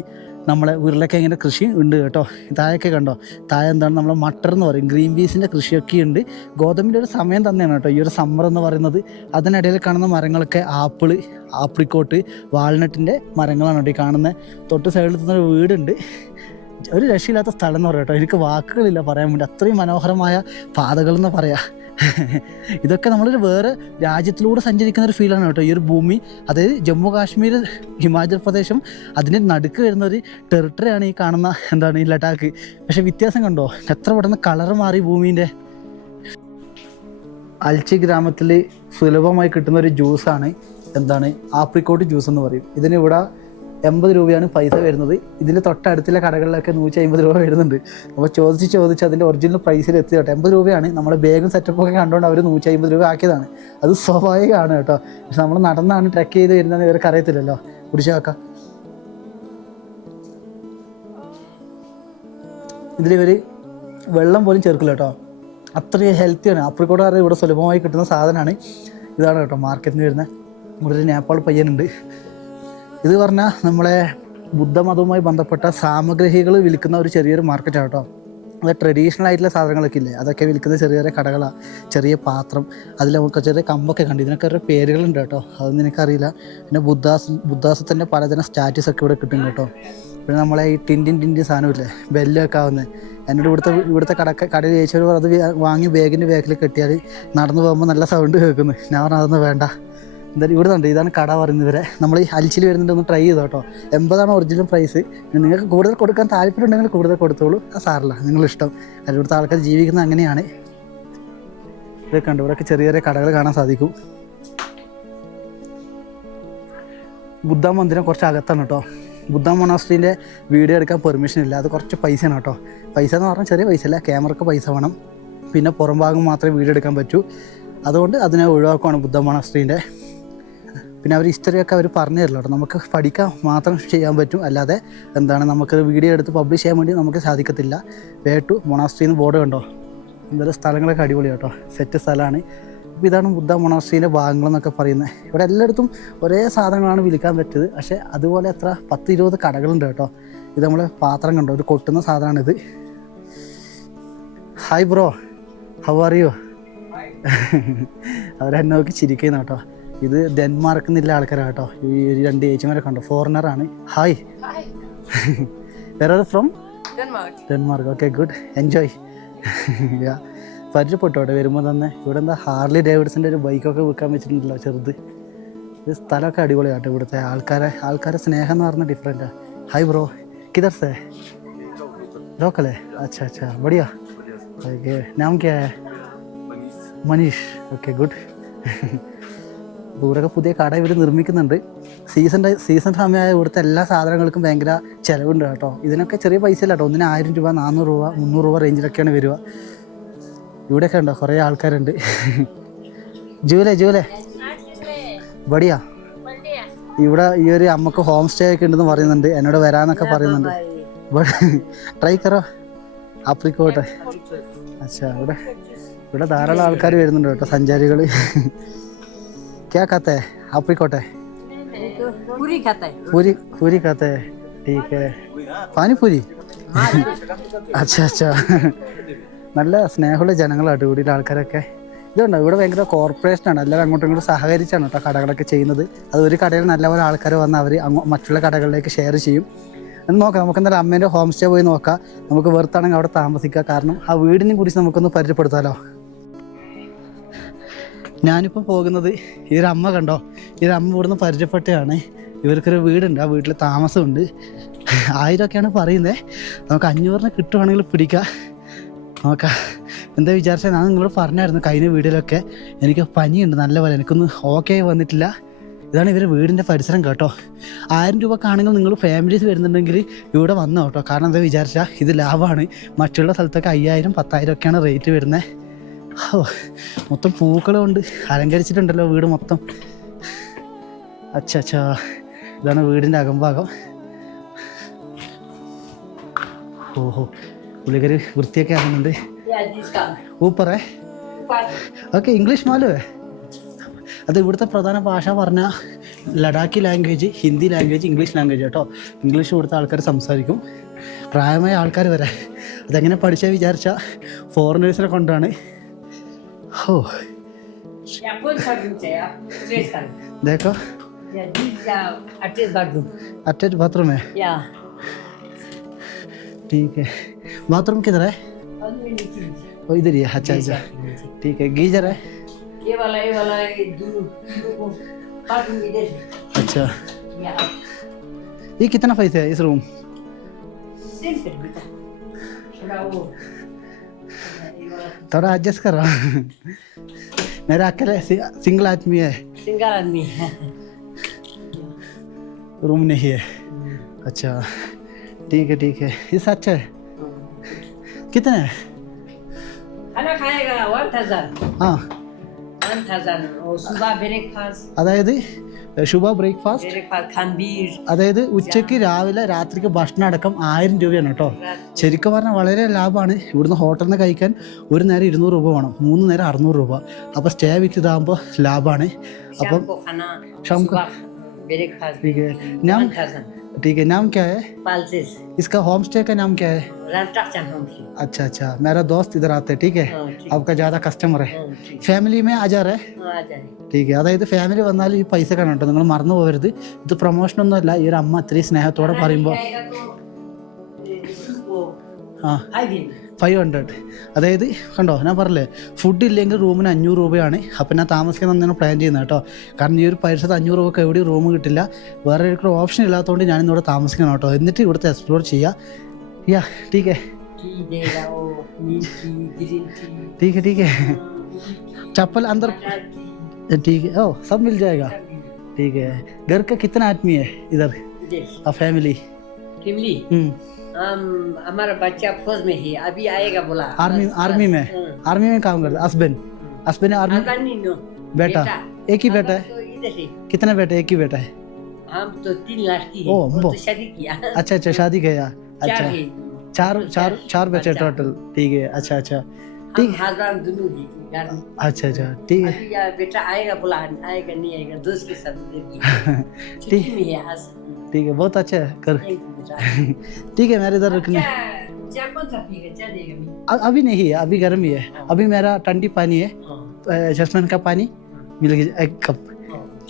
നമ്മളെ ഉരുളക്കിഴങ്ങിൻ്റെ കൃഷി ഉണ്ട് കേട്ടോ. താഴെയൊക്കെ കണ്ടോ, താഴെ എന്താണ് നമ്മളെ മട്ടർ എന്ന് പറയും, ഗ്രീൻ പീസിൻ്റെ കൃഷിയൊക്കെ ഉണ്ട്. ഗോതമ്പിൻ്റെ ഒരു സമയം തന്നെയാണ് കേട്ടോ ഈ ഒരു സമ്മർ എന്ന് പറയുന്നത്. അതിനിടയിൽ കാണുന്ന മരങ്ങളൊക്കെ ആപ്പിള്, ആപ്രിക്കോട്ട്, വാൾനട്ടിൻ്റെ മരങ്ങളാണ് കേട്ടോ ഈ കാണുന്നത്. തൊട്ട് സൈഡിൽ തന്നെ ഒരു വീടുണ്ട്. ഒരു രക്ഷയില്ലാത്ത സ്ഥലം എന്ന് പറയാം കേട്ടോ. എനിക്ക് വാക്കുകളില്ല പറയാൻ വേണ്ടി, അത്രയും മനോഹരമായ പാതകൾ എന്ന് പറയാം. ഇതൊക്കെ നമ്മളൊരു വേറെ രാജ്യത്തിലൂടെ സഞ്ചരിക്കുന്ന ഒരു ഫീലാണ് കേട്ടോ. ഈ ഒരു ഭൂമി, അതായത് ജമ്മു കാശ്മീർ, ഹിമാചൽ പ്രദേശും അതിൻ്റെ നടുക്ക് വരുന്ന ഒരു ടെറിട്ടറിയാണ് ഈ കാണുന്ന എന്താണ് ഈ ലഡാക്ക്. പക്ഷേ വ്യത്യാസം കണ്ടോ, എത്ര പെട്ടെന്ന് കളറ് മാറി ഭൂമീൻ്റെ. അൽച്ചി ഗ്രാമത്തിൽ സുലഭമായി കിട്ടുന്ന ഒരു ജ്യൂസാണ് എന്താണ് ആപ്രിക്കോട്ട് ജ്യൂസ് എന്ന് പറയും. ഇതിന് ഇവിടെ 80 രൂപയാണ് പൈസ വരുന്നത്. ഇതിൻ്റെ തൊട്ടടുത്തുള്ള കടകളിലൊക്കെ 150 രൂപ വരുന്നുണ്ട്. അപ്പോൾ ചോദിച്ച് അതിൻ്റെ ഒറിജിനൽ പ്രൈസിൽ എത്തി കേട്ടോ. 80 രൂപയാണ്. നമ്മുടെ ബാഗും സെറ്റപ്പൊക്കെ കണ്ടുകൊണ്ട് അവർ 150 രൂപ ആക്കിയതാണ്. അത് സ്വാഭാവികമാണ് കേട്ടോ. പക്ഷെ നമ്മൾ നടന്നാണ് ട്രെക്ക് ചെയ്ത് വരുന്നതെന്ന് ഇവർക്ക് അറിയത്തില്ലല്ലോ. കുടിച്ചു നോക്കാം. ഇതിലിവർ വെള്ളം പോലും ചേർക്കില്ല കേട്ടോ. അത്രയും ഹെൽത്തിയാണ്. ആപ്രിക്കോട്ട് പറഞ്ഞാൽ ഇവിടെ സുലഭമായി കിട്ടുന്ന സാധനമാണ്. ഇതാണ് കേട്ടോ മാർക്കറ്റിൽ നിന്ന് വരുന്നത്. ഇവിടെ ഒരു നേപ്പാൾ പയ്യനുണ്ട്. ഇത് പറഞ്ഞാൽ നമ്മളെ ബുദ്ധമതവുമായി ബന്ധപ്പെട്ട സാമഗ്രികൾ വിൽക്കുന്ന ഒരു ചെറിയൊരു മാർക്കറ്റാണ് കേട്ടോ. അത് ട്രഡീഷണൽ ആയിട്ടുള്ള സാധനങ്ങളൊക്കെ ഇല്ലേ, അതൊക്കെ വിൽക്കുന്ന ചെറിയ ചെറിയ കടകളാണ്. ചെറിയ പാത്രം, അതിൽ നമുക്ക് ചെറിയ കമ്പൊക്കെ കണ്ടു. ഇതിനൊക്കെ ഓരോ പേരുകളുണ്ട് കേട്ടോ, അതൊന്നും എനിക്കറിയില്ല. പിന്നെ ബുദ്ധാസത്തിൻ്റെ പലതരം സ്റ്റാറ്റസൊക്കെ ഇവിടെ കിട്ടുന്നുണ്ട് കേട്ടോ. പിന്നെ നമ്മളെ ഈ ടിൻറ്റിൻ സാധനമില്ലേ, ബെല്ലൊക്കെ ആവുന്നത്. എന്നോട് ഇവിടുത്തെ കടയിൽ ചോദിച്ചവർ അത് വാങ്ങി ബാഗിൻ്റെ ബാക്കിൽ കെട്ടിയാൽ നടന്നു പോകുമ്പോൾ നല്ല സൗണ്ട് കേൾക്കുന്നു. ഞാൻ പറഞ്ഞാൽ അതൊന്നും വേണ്ട. എന്തായാലും ഇവിടെ ഉണ്ട്, ഇതാണ് കട പറയുന്നവരെ. നമ്മൾ ഈ അൽച്ചിൽ വരുന്നുണ്ട്, ഒന്ന് ട്രൈ ചെയ്തോ കേട്ടോ. 80 ഒറിജിനൽ പ്രൈസ്. നിങ്ങൾക്ക് കൂടുതൽ കൊടുക്കാൻ താല്പര്യം ഉണ്ടെങ്കിൽ കൂടുതൽ കൊടുത്തോളൂ, അത് സാറില്ല, നിങ്ങളിഷ്ടം. അതിൽ ഇവിടുത്തെ ആൾക്കാർ ജീവിക്കുന്നത് അങ്ങനെയാണ്. ഇതൊക്കെ ഉണ്ട്, ഇവിടെയൊക്കെ ചെറിയ ചെറിയ കടകൾ കാണാൻ സാധിക്കും. ബുദ്ധ മന്ദിരം കുറച്ച് അകത്താണ് കേട്ടോ. ബുദ്ധ മൊണാസ്ട്രീൻ്റെ വീഡിയോ എടുക്കാൻ പെർമിഷൻ ഇല്ല, അത് കുറച്ച് പൈസയാണ് കേട്ടോ. പൈസ എന്ന് പറഞ്ഞാൽ ചെറിയ പൈസ അല്ല, ക്യാമറക്ക് പൈസ വേണം. പിന്നെ പുറം ഭാഗം മാത്രമേ വീഡിയോ എടുക്കാൻ പറ്റൂ. അതുകൊണ്ട് അതിനെ ഒഴിവാക്കുവാണ് ബുദ്ധ മൊണാസ്ട്രീൻ്റെ. പിന്നെ അവർ ഹിസ്റ്ററിയൊക്കെ അവർ പറഞ്ഞു തരില്ല കേട്ടോ. നമുക്ക് പഠിക്കാൻ മാത്രം ചെയ്യാൻ പറ്റും, അല്ലാതെ എന്താണ് നമുക്ക് വീഡിയോ എടുത്ത് പബ്ലിഷ് ചെയ്യാൻ വേണ്ടി നമുക്ക് സാധിക്കത്തില്ല. വേട്ടു മൊണാസ്ട്രീന്ന് ബോർഡ് കണ്ടോ. എന്തായാലും സ്ഥലങ്ങളൊക്കെ അടിപൊളി കേട്ടോ, സെറ്റ് സ്ഥലമാണ്. അപ്പോൾ ഇതാണ് ബുദ്ധ മൊണാസ്ട്രീൻ്റെ ഭാഗങ്ങളെന്നൊക്കെ പറയുന്നത്. ഇവിടെ എല്ലായിടത്തും ഒരേ സാധനങ്ങളാണ് വിൽക്കാൻ പറ്റിയത്. പക്ഷേ അതുപോലെ എത്ര 10-20 കടകളുണ്ട് കേട്ടോ. ഇത് നമ്മൾ പാത്രം കണ്ടോ, ഒരു കൊട്ടുന്ന സാധനമാണിത്. Hi bro, how are you? അവരെന്നെ നോക്കി ചിരിക്കുന്ന കേട്ടോ. ഇത് ഡെൻമാർക്കിൽ നിന്നുള്ള ആൾക്കാരാണ് കേട്ടോ. ഈ 2 ഏച്ചിമാരെ കണ്ടോ, ഫോറിനറാണ്. Hi, where are from? Denmark. Okay, good, enjoy. പരിചയപ്പെട്ടു അവിടെ വരുമ്പോൾ തന്നെ. ഇവിടെ എന്താ ഹാർലി ഡേവിഡ്സൻ്റെ ഒരു ബൈക്കൊക്കെ വിൽക്കാൻ വെച്ചിട്ടുണ്ടല്ലോ, ചെറുത്. ഇത് സ്ഥലമൊക്കെ അടിപൊളിയാട്ടോ. ഇവിടുത്തെ ആൾക്കാരെ സ്നേഹം എന്ന് പറഞ്ഞാൽ ഡിഫറെൻറ്റാണ്. ഹായ് ബ്രോ, കിധർ സേ? ലോക്കൽ है? अच्छा अच्छा, बढ़िया. ओके, नाम क्या है? മനീഷ്. Okay, good. ഇവിടെയൊക്കെ പുതിയ കട ഇവർ നിർമ്മിക്കുന്നുണ്ട്. സീസൺ സമയമായ ഇവിടുത്തെ എല്ലാ സാധനങ്ങൾക്കും ഭയങ്കര ചിലവുണ്ട് കേട്ടോ. ഇതിനൊക്കെ ചെറിയ പൈസ ഇല്ല കേട്ടോ. ഒന്നിന് 1000 രൂപ, 400 രൂപ, 300 രൂപ റേഞ്ചിലൊക്കെയാണ് വരിക. ഇവിടെയൊക്കെ ഉണ്ടോ കുറേ ആൾക്കാരുണ്ട്. ജൂലേ ബടിയ. ഇവിടെ ഈ ഒരു അമ്മക്ക് ഹോം സ്റ്റേ ഒക്കെ ഉണ്ടെന്ന് പറയുന്നുണ്ട്, എന്നോട് വരാന്നൊക്കെ പറയുന്നുണ്ട്. ട്രൈ കറോ ആപ്രിക്കോട്ടെ. അച്ഛാ, ഇവിടെ ധാരാളം ആൾക്കാർ വരുന്നുണ്ട് കേട്ടോ, സഞ്ചാരികൾ. क्या खाते हैं आप्रिकॉट है? पूरी खाता है. पूरी खाते हैं, ठीक है. पानी पूरी. अच्छा. നല്ല സ്നേഹമുള്ള ജനങ്ങളാണ് ഇവിടെയുള്ള ആൾക്കാരൊക്കെ. ഇതുണ്ടോ, ഇവിടെ ഭയങ്കര കോർപ്പറേഷനാണ്. എല്ലാവരും അങ്ങോട്ടും ഇങ്ങോട്ടും സഹകരിച്ചാണ് കേട്ടോ കടകളൊക്കെ ചെയ്യുന്നത്. അത് ഒരു കടയിൽ നല്ലപോലെ ആൾക്കാർ വന്ന് അവർ മറ്റുള്ള കടകളിലേക്ക് ഷെയർ ചെയ്യും. എന്ന് നോക്കാം, നമുക്ക് എന്തായാലും അമ്മേൻ്റെ ഹോം സ്റ്റേ പോയി നോക്കാം. നമുക്ക് വെറുത്താണെങ്കിൽ അവിടെ താമസിക്കാം. കാരണം ആ വീടിനെ കുറിച്ച് നമുക്കൊന്ന് പരിചയപ്പെടുത്താമല്ലോ. ഞാനിപ്പോൾ പോകുന്നത് ഈ ഒരു അമ്മ കണ്ടോ, ഈ ഒരു അമ്മ ഇവിടുന്ന് പരിചയപ്പെട്ടതാണ്. ഇവർക്കൊരു വീടുണ്ട്, ആ വീട്ടിൽ താമസമുണ്ട്. 1000 പറയുന്നത്. നമുക്ക് 500 കിട്ടുവാണെങ്കിൽ പിടിക്കാം. നോക്കാം. എന്താ വിചാരിച്ചാൽ ഞാൻ നിങ്ങളോട് പറഞ്ഞായിരുന്നു കഴിഞ്ഞ വീഡിയോയിലൊക്കെ എനിക്ക് പനിയുണ്ട് നല്ലപോലെ, എനിക്കൊന്ന് ഓക്കെ വന്നിട്ടില്ല. ഇതാണ് ഇവരുടെ വീടിൻ്റെ പരിസരം കേട്ടോ. 1000 രൂപക്കാണെങ്കിൽ നിങ്ങൾ ഫാമിലീസ് വരുന്നുണ്ടെങ്കിൽ ഇവിടെ വന്നോ കേട്ടോ. കാരണം എന്താ വിചാരിച്ചാൽ ഇത് ലാഭമാണ്. മറ്റുള്ള സ്ഥലത്തൊക്കെ 5000, 10,000 റേറ്റ് വരുന്നത്. മൊത്തം പൂക്കളും കൊണ്ട് അലങ്കരിച്ചിട്ടുണ്ടല്ലോ വീട് മൊത്തം. അച്ഛാ, ഇതാണ് വീടിൻ്റെ അകംഭാഗം. ഓഹോ, പുള്ളിക്കാർ വൃത്തിയൊക്കെ ആകുന്നുണ്ട്. ഊപ്പറേ. ഓക്കെ, ഇംഗ്ലീഷ് മാലുവേ. അത് ഇവിടുത്തെ പ്രധാന ഭാഷ പറഞ്ഞാൽ Ladakhi language, Hindi language, English language കേട്ടോ. ഇംഗ്ലീഷ് ഇവിടുത്തെ ആൾക്കാർ സംസാരിക്കും, പ്രായമായ ആൾക്കാർ വരെ. അതെങ്ങനെ പഠിച്ചാൽ വിചാരിച്ചാൽ ഫോറിനേഴ്സിനെ കൊണ്ടാണ്. हो देखो, अटैच बाथरूम है. ठीक है बाथरूम किधर है वो इधर ही है अच्छा अच्छा ठीक है गीजर है ये वाला ये दो बाथरूम इधर है। अच्छा यहाँ ये कितना पैसा है इस रूम सिंपल बेटा थोड़ा वो थोड़ा एडजस्ट कर रहा हूँ मेरा अकेले सिंगल आदमी है सिंगल आदमी है रूम नहीं है अच्छा ठीक है ये सच है कितना है खाना खाएगा 1000 हाँ 1000 और सुबह ब्रेकफास्ट അതായത് ശുഭ ബ്രേക്ക്ഫാസ്റ്റ് खंबीर അതായത് ഉച്ചയ്ക്ക് രാവിലെ രാത്രിക്ക് ഭക്ഷണം അടക്കം 1000 രൂപയാണ് കേട്ടോ ശരിക്കും പറഞ്ഞാൽ വളരെ ലാഭമാണ് ഇവിടുന്ന് ഹോട്ടലിൽ നിന്ന് കഴിക്കാൻ ഒരു നേരം 200 രൂപ വേണം 3 നേരം 600 രൂപ അപ്പോൾ സ്റ്റേ വിത്ത് ഇതാകുമ്പോൾ ലാഭമാണ് അപ്പം शाम को ब्रेकफास्ट ठीक है नाम क्या है पाल्सेस इसका होम स्टे का नाम क्या है रामटाचन होम स्टे अच्छा मेरा दोस्त इधर आता है ठीक है आपका ज़्यादा कस्टमर है ഫാമിലി में आ जा रहा है ठीक है അതായത് ഫാമിലി വന്നാൽ ഈ പൈസ കാണാം കേട്ടോ നിങ്ങൾ മറന്നു പോകരുത് ഇത് പ്രൊമോഷനൊന്നും അല്ല ഈ ഒരു അമ്മ അത്രയും സ്നേഹത്തോടെ പറയുമ്പോൾ ആ 500 അതായത് കണ്ടോ ഞാൻ പറഞ്ഞില്ലേ ഫുഡ് ഇല്ലെങ്കിൽ റൂമിന് 500 രൂപയാണ് അപ്പം ഞാൻ താമസിക്കാൻ തന്നെയാണ് പ്ലാൻ ചെയ്യുന്നത് കേട്ടോ കാരണം ഈ ഒരു പരിസരത്ത് 500 രൂപയ്ക്ക് എവിടെയും റൂം കിട്ടില്ല വേറെ ഒരു ഓപ്ഷൻ ഇല്ലാത്തതുകൊണ്ട് ഞാനിന്നിവിടെ താമസിക്കണം കേട്ടോ എന്നിട്ട് ഇവിടുത്തെ എക്സ്പ്ലോർ ചെയ്യുക യാ ठीक है ठीक है चप्पल अंदर ठीक है ओ सब मिल जाएगा ठीक है घर का कितना आदमी है इधर फैमिली हमारा बच्चा फौज में है अभी आएगा बोला आर्मी में काम करता हस्बैंड आर्मी बेटा एक ही बेटा है कितना बेटा एक ही बेटा है हम तो 3 लड़की है ओ, तो शादी किया अच्छा शादी किया अच्छा चार बच्चे टोटल ठीक है अच्छा ठीक है हस्बैंड दोनों ही अच्छा ठीक है अभी बेटा आएगा बोला आएगा नहीं आएगा दोस्त के साथ ठीक में है आज ठीक है बहुत अच्छा है कर ठीक है मेरे इधर रखने चाय कौन सा पिएगा चाय देगा अभी नहीं है अभी गर्म ही है अभी मेरा ठंडी पानी है ജസ്മിൻ का पानी मिल गया एक कप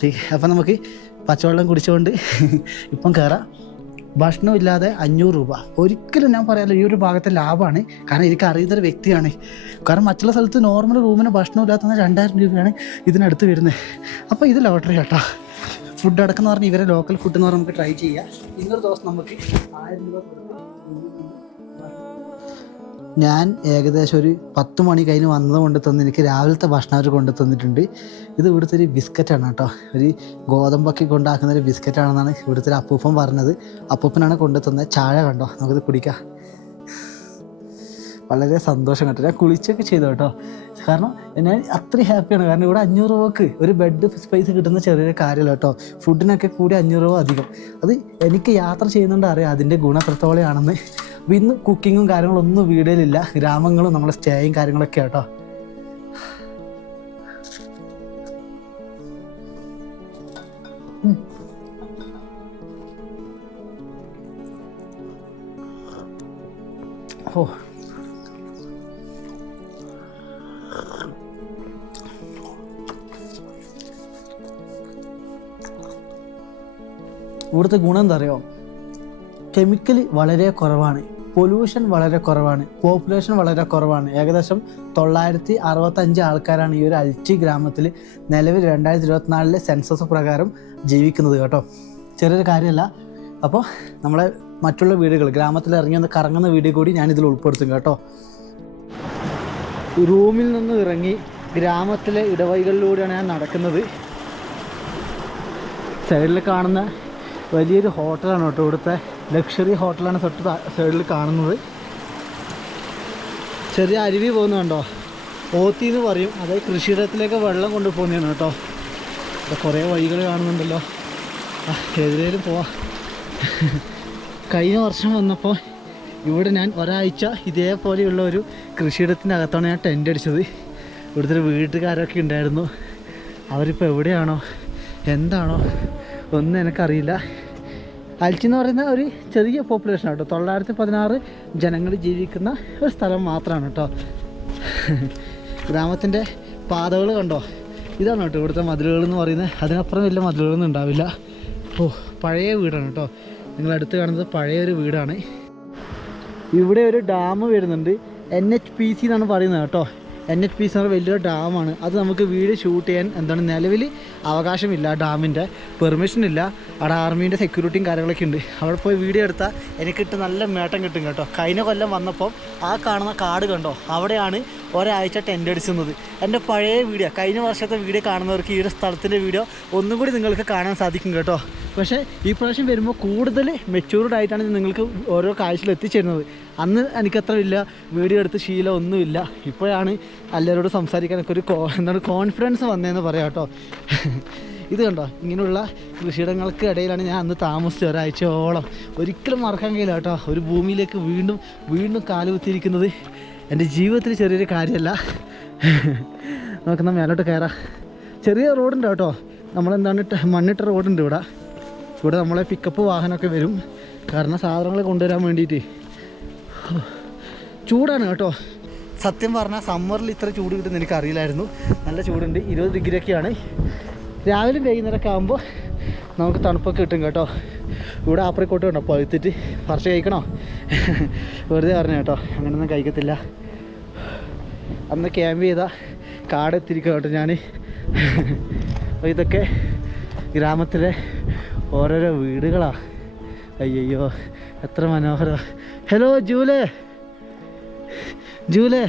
ठीक है അപ്പം നമുക്ക് പച്ചവെള്ളം കുടിച്ചുകൊണ്ട് ഇപ്പം കയറാം ഭക്ഷണം ഇല്ലാതെ 500 രൂപ ഒരിക്കലും ഞാൻ പറയാമല്ലോ ഈ ഒരു ഭാഗത്തെ ലാഭമാണ് കാരണം എനിക്ക് അറിയുന്നൊരു വ്യക്തിയാണ് കാരണം മറ്റുള്ള സ്ഥലത്ത് നോർമൽ റൂമിന് ഭക്ഷണം ഇല്ലാത്ത 2000 രൂപയാണ് ഇതിനടുത്ത് വരുന്നത് അപ്പോൾ ഇത് ലോട്ടറി കേട്ടോ ഫുഡ് അടക്കം എന്ന് പറഞ്ഞാൽ ഇവരെ ലോക്കൽ ഫുഡ് എന്ന് പറഞ്ഞാൽ നമുക്ക് ട്രൈ ചെയ്യാം ഇന്നൊരു ദിവസം നമുക്ക് 1000 രൂപ ഞാൻ ഏകദേശം ഒരു 10 മണി കഴിഞ്ഞ് വന്നത് കൊണ്ട് തന്നെ എനിക്ക് രാവിലത്തെ ഭക്ഷണം അവർ കൊണ്ടു തന്നിട്ടുണ്ട് ഇത് ഇവിടുത്തെ ഒരു ബിസ്ക്കറ്റാണ് കേട്ടോ ഒരു ഗോതമ്പൊക്കെ കൊണ്ടാക്കുന്ന ഒരു ബിസ്ക്കറ്റാണെന്നാണ് ഇവിടുത്തെ ഒരു അപ്പൂപ്പൻ പറഞ്ഞത് അപ്പൂപ്പനാണ് കൊണ്ടു തന്നത് ചായ കണ്ടോ നമുക്കിത് കുടിക്കാം വളരെ സന്തോഷം കേട്ടോ ഞാൻ കുളിച്ചൊക്കെ ചെയ്തു കേട്ടോ കാരണം ഞാൻ അത്രയും ഹാപ്പിയാണ് കാരണം ഇവിടെ 500 രൂപക്ക് ഒരു ബെഡ് സ്പേസ് കിട്ടുന്ന ചെറിയൊരു കാര്യമല്ല കേട്ടോ ഫുഡിനൊക്കെ കൂടി 500 രൂപ അധികം അത് എനിക്ക് യാത്ര ചെയ്യുന്നുണ്ട് അറിയാം അതിൻ്റെ ഗുണം എത്രത്തോളെയാണെന്ന് അപ്പോൾ ഇന്ന് കുക്കിങ്ങും കാര്യങ്ങളൊന്നും വീഡിയോയിലില്ല ഗ്രാമങ്ങളും നമ്മളെ സ്റ്റേയും കാര്യങ്ങളൊക്കെ കേട്ടോ ഓ ഇവിടുത്തെ ഗുണം എന്താ അറിയോ കെമിക്കൽ വളരെ കുറവാണ് പൊല്യൂഷൻ വളരെ കുറവാണ് പോപ്പുലേഷൻ വളരെ കുറവാണ് ഏകദേശം 965 ആൾക്കാരാണ് ഈ ഒരു അൽച്ചി ഗ്രാമത്തിൽ നിലവിൽ 2024 സെൻസസ് പ്രകാരം ജീവിക്കുന്നത് കേട്ടോ ചെറിയൊരു കാര്യമല്ല അപ്പോൾ നമ്മളെ മറ്റുള്ള വീടുകൾ ഗ്രാമത്തിൽ ഇറങ്ങി ഒന്ന് കറങ്ങുന്ന വീഡിയോ കൂടി ഞാനിതിൽ ഉൾപ്പെടുത്തും കേട്ടോ റൂമിൽ നിന്ന് ഇറങ്ങി ഗ്രാമത്തിലെ ഇടവഴികളിലൂടെയാണ് ഞാൻ നടക്കുന്നത് സൈഡിൽ കാണുന്ന വലിയൊരു ഹോട്ടലാണ് കേട്ടോ ഇവിടുത്തെ ലക്ഷറി ഹോട്ടലാണ് തൊട്ട് സൈഡിൽ കാണുന്നത് ചെറിയ അരുവി പോകുന്നുണ്ടോ ഓത്തി എന്ന് പറയും അതായത് കൃഷിയിടത്തിലേക്ക് വെള്ളം കൊണ്ടുപോകുന്നതാണ് കേട്ടോ ഇവിടെ കുറേ വഴികൾ കാണുന്നുണ്ടല്ലോ ഏതിലേലും പോവാം കഴിഞ്ഞ വർഷം വന്നപ്പോൾ ഇവിടെ ഞാൻ ഒരാഴ്ച ഇതേപോലെയുള്ള ഒരു കൃഷിയിടത്തിൻ്റെ അകത്താണ് ഞാൻ ടെൻ്റ് അടിച്ചത് ഇവിടുത്തെ ഒരു വീട്ടുകാരൊക്കെ ഉണ്ടായിരുന്നു അവരിപ്പോൾ എവിടെയാണോ എന്താണോ ഒന്നും എനിക്കറിയില്ല അൽച്ചി എന്ന് പറയുന്ന ഒരു ചെറിയ പോപ്പുലേഷൻ കേട്ടോ 916 ജനങ്ങൾ ജീവിക്കുന്ന ഒരു സ്ഥലം മാത്രമാണ് കേട്ടോ ഗ്രാമത്തിൻ്റെ പാതകൾ കണ്ടോ ഇതാണ് കേട്ടോ ഇവിടുത്തെ മതിലുകൾ എന്ന് പറയുന്നത് അതിനപ്പുറം വലിയ മതിലുകളൊന്നും ഉണ്ടാവില്ല ഓ പഴയ വീടാണ് കേട്ടോ നിങ്ങളടുത്ത് കാണുന്നത് പഴയൊരു വീടാണ് ഇവിടെ ഒരു ഡാം വരുന്നുണ്ട്, NHPC എന്നാണ് പറയുന്നത് കേട്ടോ. NHPC എന്ന് പറഞ്ഞാൽ വലിയൊരു ഡാമാണ്. അത് നമുക്ക് വീഡിയോ ഷൂട്ട് ചെയ്യാൻ എന്താണ് നിലവിൽ അവകാശമില്ല, ഡാമിൻ്റെ പെർമിഷൻ ഇല്ല. അവിടെ ആർമീൻ്റെ സെക്യൂരിറ്റിയും കാര്യങ്ങളൊക്കെ ഉണ്ട്. അവിടെ പോയി വീഡിയോ എടുത്താൽ എനിക്കിട്ട് നല്ല മേട്ടം കിട്ടും കേട്ടോ. കഴിഞ്ഞ കൊല്ലം വന്നപ്പം ആ കാണുന്ന കാട് കണ്ടോ, അവിടെയാണ് ഒരാഴ്ച ടെൻ്റ് അടിച്ചുന്നത്. എൻ്റെ പഴയ വീഡിയോ, കഴിഞ്ഞ വർഷത്തെ വീഡിയോ കാണുന്നവർക്ക് ഈ ഒരു സ്ഥലത്തിൻ്റെ വീഡിയോ ഒന്നും കൂടി നിങ്ങൾക്ക് കാണാൻ സാധിക്കും കേട്ടോ. പക്ഷേ ഈ പ്രാവശ്യം വരുമ്പോൾ കൂടുതൽ മെച്യൂർഡ് ആയിട്ടാണ് നിങ്ങൾക്ക് ഓരോ കാഴ്ചയിൽ എത്തിച്ചേരുന്നത്. അന്ന് എനിക്കത്ര വലിയ വീഡിയോ എടുത്ത് ശീലം ഒന്നുമില്ല. ഇപ്പോഴാണ് എല്ലാവരോടും സംസാരിക്കാനൊക്കെ ഒരു കോൺഫിഡൻസ് വന്നതെന്ന് പറയാം കേട്ടോ. ഇത് കണ്ടോ, ഇങ്ങനെയുള്ള കൃഷിയിടങ്ങൾക്ക് ഇടയിലാണ് ഞാൻ അന്ന് താമസിച്ചത് ഒരാഴ്ചയോളം. ഒരിക്കലും മറക്കാൻ കഴിയില്ല കേട്ടോ. ഒരു ഭൂമിയിലേക്ക് വീണ്ടും വീണ്ടും കാലുകുത്തിയിരിക്കുന്നത് എൻ്റെ ജീവിതത്തിൽ ചെറിയൊരു കാര്യമല്ല. നമുക്കെന്നാൽ മേലോട്ട് കയറാം. ചെറിയ റോഡുണ്ട് കേട്ടോ, നമ്മളെന്താണ് മണ്ണിട്ട റോഡുണ്ട് ഇവിടെ. ഇവിടെ നമ്മളെ പിക്കപ്പ് വാഹനമൊക്കെ വരും, കാരണം സാധനങ്ങൾ കൊണ്ടുവരാൻ വേണ്ടിയിട്ട്. ചൂടാണ് കേട്ടോ. സത്യം പറഞ്ഞാൽ സമ്മറിൽ ഇത്ര ചൂട് കിട്ടുമെന്ന് എനിക്കറിയില്ലായിരുന്നു. നല്ല ചൂടുണ്ട്, 20 ഡിഗ്രിയൊക്കെയാണ്. രാവിലെ വൈകുന്നേരമൊക്കെ ആകുമ്പോൾ നമുക്ക് തണുപ്പൊക്കെ കിട്ടും കേട്ടോ. ഇവിടെ ആപ്രിക്കോട്ട് കണ്ടോ പഴുത്തിട്ട്, പറിച്ച് കഴിക്കണോ? വെറുതെ പറഞ്ഞു കേട്ടോ, അങ്ങനെയൊന്നും കഴിക്കത്തില്ല. അന്ന് ക്യാമ്പ് ചെയ്ത കാടെത്തിരിക്കുക കേട്ടോ ഞാൻ. അപ്പോൾ ഇതൊക്കെ ഗ്രാമത്തിലെ ഓരോരോ വീടുകളാണ്. അയ്യോ എത്ര മനോഹരം. हेलो झूले झूले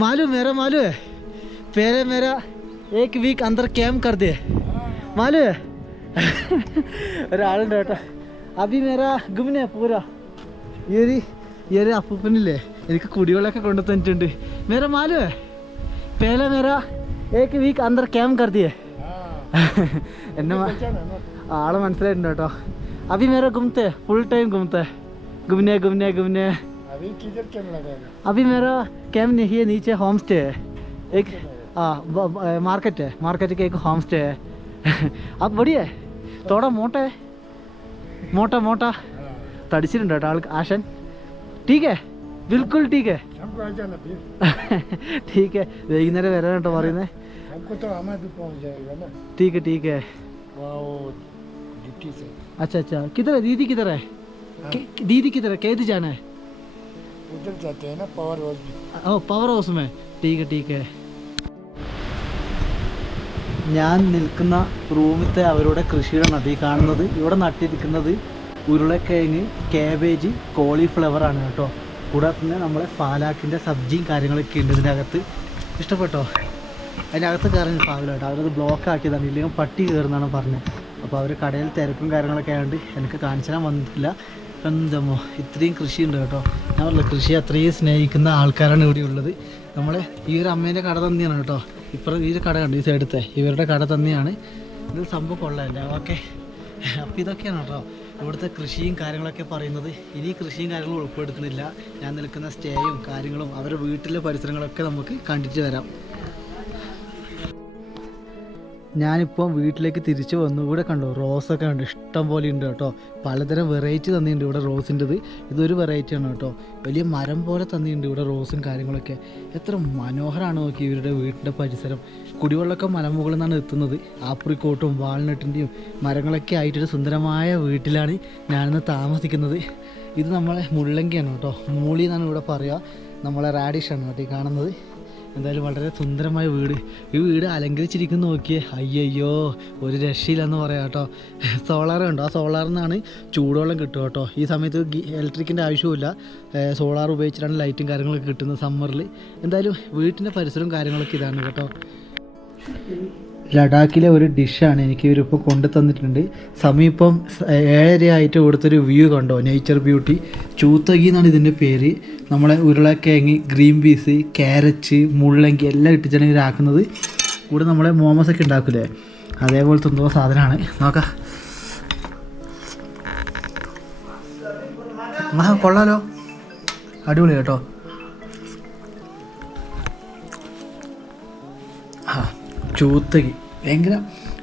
मालूम है पहले मेरा 1 वीक अंदर कैम्प कर दे मालूम है ഒരാളുണ്ട് കേട്ടോ. അഭി മേര ഗുംനെ പൂരാ ഈ ഒരു അപ്പൂപ്പനില്ലേ എനിക്ക് കുടിവെള്ളമൊക്കെ കൊണ്ടു തന്നിട്ടുണ്ട്. മേര മാലൂം है पहले मेरा 1 वीक अंदर कैम्प कर दिए. എന്നെ ആളെ മനസ്സിലായിട്ടുണ്ട് കേട്ടോ. अभी मेरा घूमते फुल टाइम घूमता है घूमने अभी किधर कैंप लगाएगा? अभी मेरा कैंप नहीं है, नीचे होम स्टे है एक. मार्केट के एक होम स्टे है. अब बढ़िया है, थोड़ा मोटा तड़िച്ചിട്ടുണ്ട് കേട്ടോ ആൾ ആശൻ. ठीक है बिल्कुल ठीक है ठीक है വൈകുന്നേരം വരാൻ കേട്ടോ പറയുന്നത്. ठीक है अच्छा किधर है दीदी? किधर है दीदी? किधर है? कैसे जाना है? उधर जाते हैं ना पावर हाउस में. ओ पावर हाउस में. ठीक है. ഞാൻ നിൽക്കുന്ന റൂമിലത്തെ അവരുടെ കൃഷിയിടമാണ് ഈ കാണുന്നത്. ഇവിടെ നട്ടിരിക്കുന്നത് ഉരുളക്കിഴങ്ങ്, കാബേജ്, കോളിഫ്ലവർ ആണ് കേട്ടോ. കൂടാതെ തന്നെ നമ്മളെ പാലാക്കിൻ്റെ സബ്ജിയും കാര്യങ്ങളൊക്കെ ഉണ്ട് ഇതിൻ്റെ അകത്ത്. ഇഷ്ടപ്പെട്ടോ? അതിനകത്ത് കയറാൻ പാവില്ല കേട്ടോ, അവരത് ബ്ലോക്ക് ആക്കിയതാണ്, ഇല്ലെങ്കിൽ പട്ടി കയറുന്നതാണ് പറഞ്ഞത്. അപ്പോൾ അവർ കടയിൽ തിരക്കും കാര്യങ്ങളൊക്കെ ആയതുകൊണ്ട് എനിക്ക് കാണിച്ചു തരാൻ വന്നിട്ടില്ല. എന്തമ്മോ ഇത്രയും കൃഷിയുണ്ട് കേട്ടോ. ഞാൻ പറഞ്ഞില്ല, കൃഷി അത്രയും സ്നേഹിക്കുന്ന ആൾക്കാരാണ് ഇവിടെ ഉള്ളത്. നമ്മളെ ഈ ഒരു അമ്മേൻ്റെ കട തന്നെയാണ് കേട്ടോ. ഇപ്പുറം ഈ ഒരു കട കണ്ടു, ഈ സൈഡത്തെ ഇവരുടെ കട തന്നെയാണ്. ഇത് സംഭവം കൊള്ളാമല്ലേ? ഓക്കെ. അപ്പോൾ ഇതൊക്കെയാണ് കേട്ടോ ഇവിടുത്തെ കൃഷിയും കാര്യങ്ങളൊക്കെ പറയുന്നത്. ഇനി കൃഷിയും കാര്യങ്ങളും ഉൾപ്പെടുത്തുന്നില്ല. ഞാൻ നിൽക്കുന്ന സ്റ്റേയും കാര്യങ്ങളും അവരുടെ വീട്ടിലെ പരിസരങ്ങളൊക്കെ നമുക്ക് കണ്ടിട്ട് വരാം. ഞാനിപ്പോൾ വീട്ടിലേക്ക് തിരിച്ചു വന്നു. ഇവിടെ കണ്ടോ റോസൊക്കെ ഉണ്ട്, ഇഷ്ടം പോലെ ഉണ്ട് കേട്ടോ. പലതരം വെറൈറ്റി തന്നിട്ടുണ്ട് ഇവിടെ റോസിൻ്റെത്. ഇതൊരു വെറൈറ്റിയാണ് കേട്ടോ, വലിയ മരം പോലെ തന്നിട്ടുണ്ട് ഇവിടെ റോസും കാര്യങ്ങളൊക്കെ. എത്ര മനോഹരമാണ് നോക്കി ഇവരുടെ വീട്ടിൻ്റെ പരിസരം. കുടിവെള്ളമൊക്കെ മലമുകളിൽ നിന്നാണ് എത്തുന്നത്. ആപ്രിക്കോട്ടും വാൾനട്ടിൻ്റെയും മരങ്ങളൊക്കെ ആയിട്ടൊരു സുന്ദരമായ വീട്ടിലാണ് ഞാനിന്ന് താമസിക്കുന്നത്. ഇത് നമ്മളെ മുള്ളങ്കിയാണ് കേട്ടോ, മൂളി എന്നാണ് ഇവിടെ പറയുക. നമ്മളെ റാഡിഷാണ് കേട്ടോ ഈ കാണുന്നത്. എന്തായാലും വളരെ സുന്ദരമായ വീട്. ഈ വീട് അലങ്കരിച്ചിരിക്കുന്ന നോക്കിയേ, അയ്യോ ഒരു രക്ഷയില്ലെന്ന് പറയാം കേട്ടോ. സോളാർ ഉണ്ടോ, ആ സോളാറിൽ നിന്നാണ് ചൂടുവെള്ളം കിട്ടുക കേട്ടോ. ഈ സമയത്ത് ഇലക്ട്രിക്കിൻ്റെ ആവശ്യമില്ല, സോളാർ ഉപയോഗിച്ചിട്ടാണ് ലൈറ്റും കാര്യങ്ങളൊക്കെ കിട്ടുന്നത് സമ്മറിൽ. എന്തായാലും വീട്ടിൻ്റെ പരിസരവും കാര്യങ്ങളൊക്കെ ഇതാണ് കേട്ടോ. ലഡാക്കിലെ ഒരു ഡിഷാണ് എനിക്ക് ഇവരിപ്പോൾ കൊണ്ടു തന്നിട്ടുണ്ട്. സമീപം 7:30 ആയിട്ട് ഇവിടുത്തെ വ്യൂ കണ്ടോ, നേച്ചർ ബ്യൂട്ടി. ചൂത്തകി എന്നാണ് ഇതിൻ്റെ പേര്. നമ്മളെ ഉരുളക്കിഴങ്ങ്, ഗ്രീൻ പീസ്, ക്യാരറ്റ്, മുള്ളങ്കി എല്ലാം ഇട്ടിട്ടാണ് ഇവരാക്കുന്നത്. ഇവിടെ നമ്മളെ മോമോസൊക്കെ ഉണ്ടാക്കില്ലേ, അതേപോലത്തെ എന്തോ സാധനമാണ്. നോക്കാം, കൊള്ളാലോ, അടിപൊളി കേട്ടോ. ചൂത്തകി ഭയങ്കര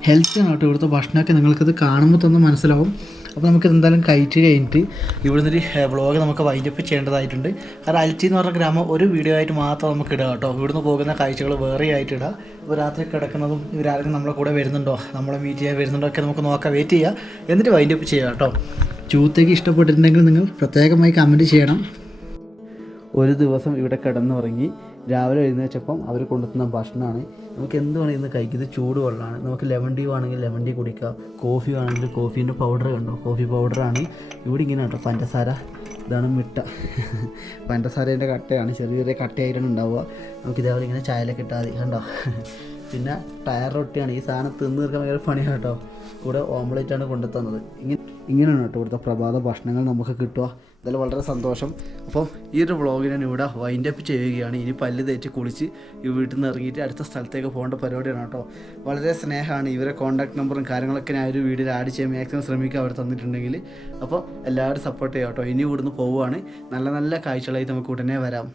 ഹെൽത്തിയാണ് കേട്ടോ. ഇവിടുത്തെ ഭക്ഷണമൊക്കെ നിങ്ങൾക്കത് കാണുമ്പോൾ തന്നെ മനസ്സിലാവും. അപ്പോൾ നമുക്കിത് എന്തായാലും കഴിച്ച് കഴിഞ്ഞിട്ട് ഇവിടെ നിന്നൊരു വ്ളോഗ് നമുക്ക് വൈൻഡപ്പ് ചെയ്യേണ്ടതായിട്ടുണ്ട്. കാരണം അൽച്ചി എന്ന് പറഞ്ഞ ഗ്രാമം ഒരു വീഡിയോ ആയിട്ട് മാത്രം നമുക്ക് ഇടുക കേട്ടോ. ഇവിടുന്ന് പോകുന്ന കാഴ്ചകൾ വേറെ ആയിട്ട് ഇടുക. ഇപ്പോൾ രാത്രി കിടക്കുന്നതും ഇവരാരെങ്കിലും നമ്മളെ കൂടെ വരുന്നുണ്ടോ, നമ്മളെ മീറ്റ് ചെയ്യാൻ വരുന്നുണ്ടോ ഒക്കെ നമുക്ക് നോക്കാം, വെയിറ്റ് ചെയ്യുക, എന്നിട്ട് വൈൻഡപ്പ് ചെയ്യുക കേട്ടോ. ചൂത്തേക്ക് ഇഷ്ടപ്പെട്ടിട്ടുണ്ടെങ്കിൽ നിങ്ങൾ പ്രത്യേകമായി കമൻറ്റ് ചെയ്യണം. ഒരു ദിവസം ഇവിടെ കിടന്നുറങ്ങി രാവിലെ എഴുന്നേച്ചപ്പം അവർ കൊണ്ടുവന്ന ഭക്ഷണമാണ്. നമുക്ക് എന്ത് വേണമെങ്കിൽ ഇന്ന് കഴിക്കും. ഇത് ചൂട് വെള്ളമാണ്. നമുക്ക് ലെമൺ ടീ വേണമെങ്കിൽ ലെമൺ ടീ കുടിക്കാം. കോഫി വേണമെങ്കിൽ കോഫീൻ്റെ പൗഡർ കണ്ടോ, കോഫി പൗഡറാണ്. ഇവിടെ ഇങ്ങനെ കേട്ടോ പഞ്ചസാര, ഇതാണ് മിട്ട. പഞ്ചസാരേൻ്റെ കട്ടയാണ്, ചെറിയ ചെറിയ കട്ടയായിട്ടാണ് ഉണ്ടാവുക. നമുക്ക് ഇതേപോലെ ഇങ്ങനെ ചായയിലൊക്കെ ഇട്ടാൽ മതി കണ്ടോ. പിന്നെ ടയർ റൊട്ടിയാണ്. ഈ സാധനം തിന്ന് തീർക്കാൻ ഭയങ്കര പണിയാണ് കേട്ടോ. കൂടെ ഓംലേറ്റാണ് കൊണ്ടു തന്നത്. ഇങ്ങനെയാണ് കേട്ടോ ഇവിടുത്തെ പ്രഭാത ഭക്ഷണങ്ങൾ നമുക്ക് കിട്ടുക. എന്തായാലും വളരെ സന്തോഷം. അപ്പോൾ ഈ ഒരു വ്ളോഗ് ഞാൻ ഇവിടെ വൈൻഡ് അപ്പ് ചെയ്യുകയാണ്. ഇനി പല്ല് തേച്ച് കുളിച്ച് ഈ വീട്ടിൽ നിന്ന് ഇറങ്ങിയിട്ട് അടുത്ത സ്ഥലത്തേക്ക് പോകേണ്ട പരിപാടിയാണ് കേട്ടോ. വളരെ സ്നേഹമാണ്. ഇവരെ കോൺടാക്ട് നമ്പറും കാര്യങ്ങളൊക്കെ ഞാൻ ഒരു വീഡിയോയിൽ ആഡ് ചെയ്യാൻ മാക്സിമം ശ്രമിക്കുക അവർ തന്നിട്ടുണ്ടെങ്കിൽ. അപ്പോൾ എല്ലാവരും സപ്പോർട്ട് ചെയ്യാം കേട്ടോ. ഇനി ഇവിടുന്ന് പോവുകയാണ്. നല്ല നല്ല കാഴ്ചകളായിട്ട് നമുക്ക് ഉടനെ വരാം.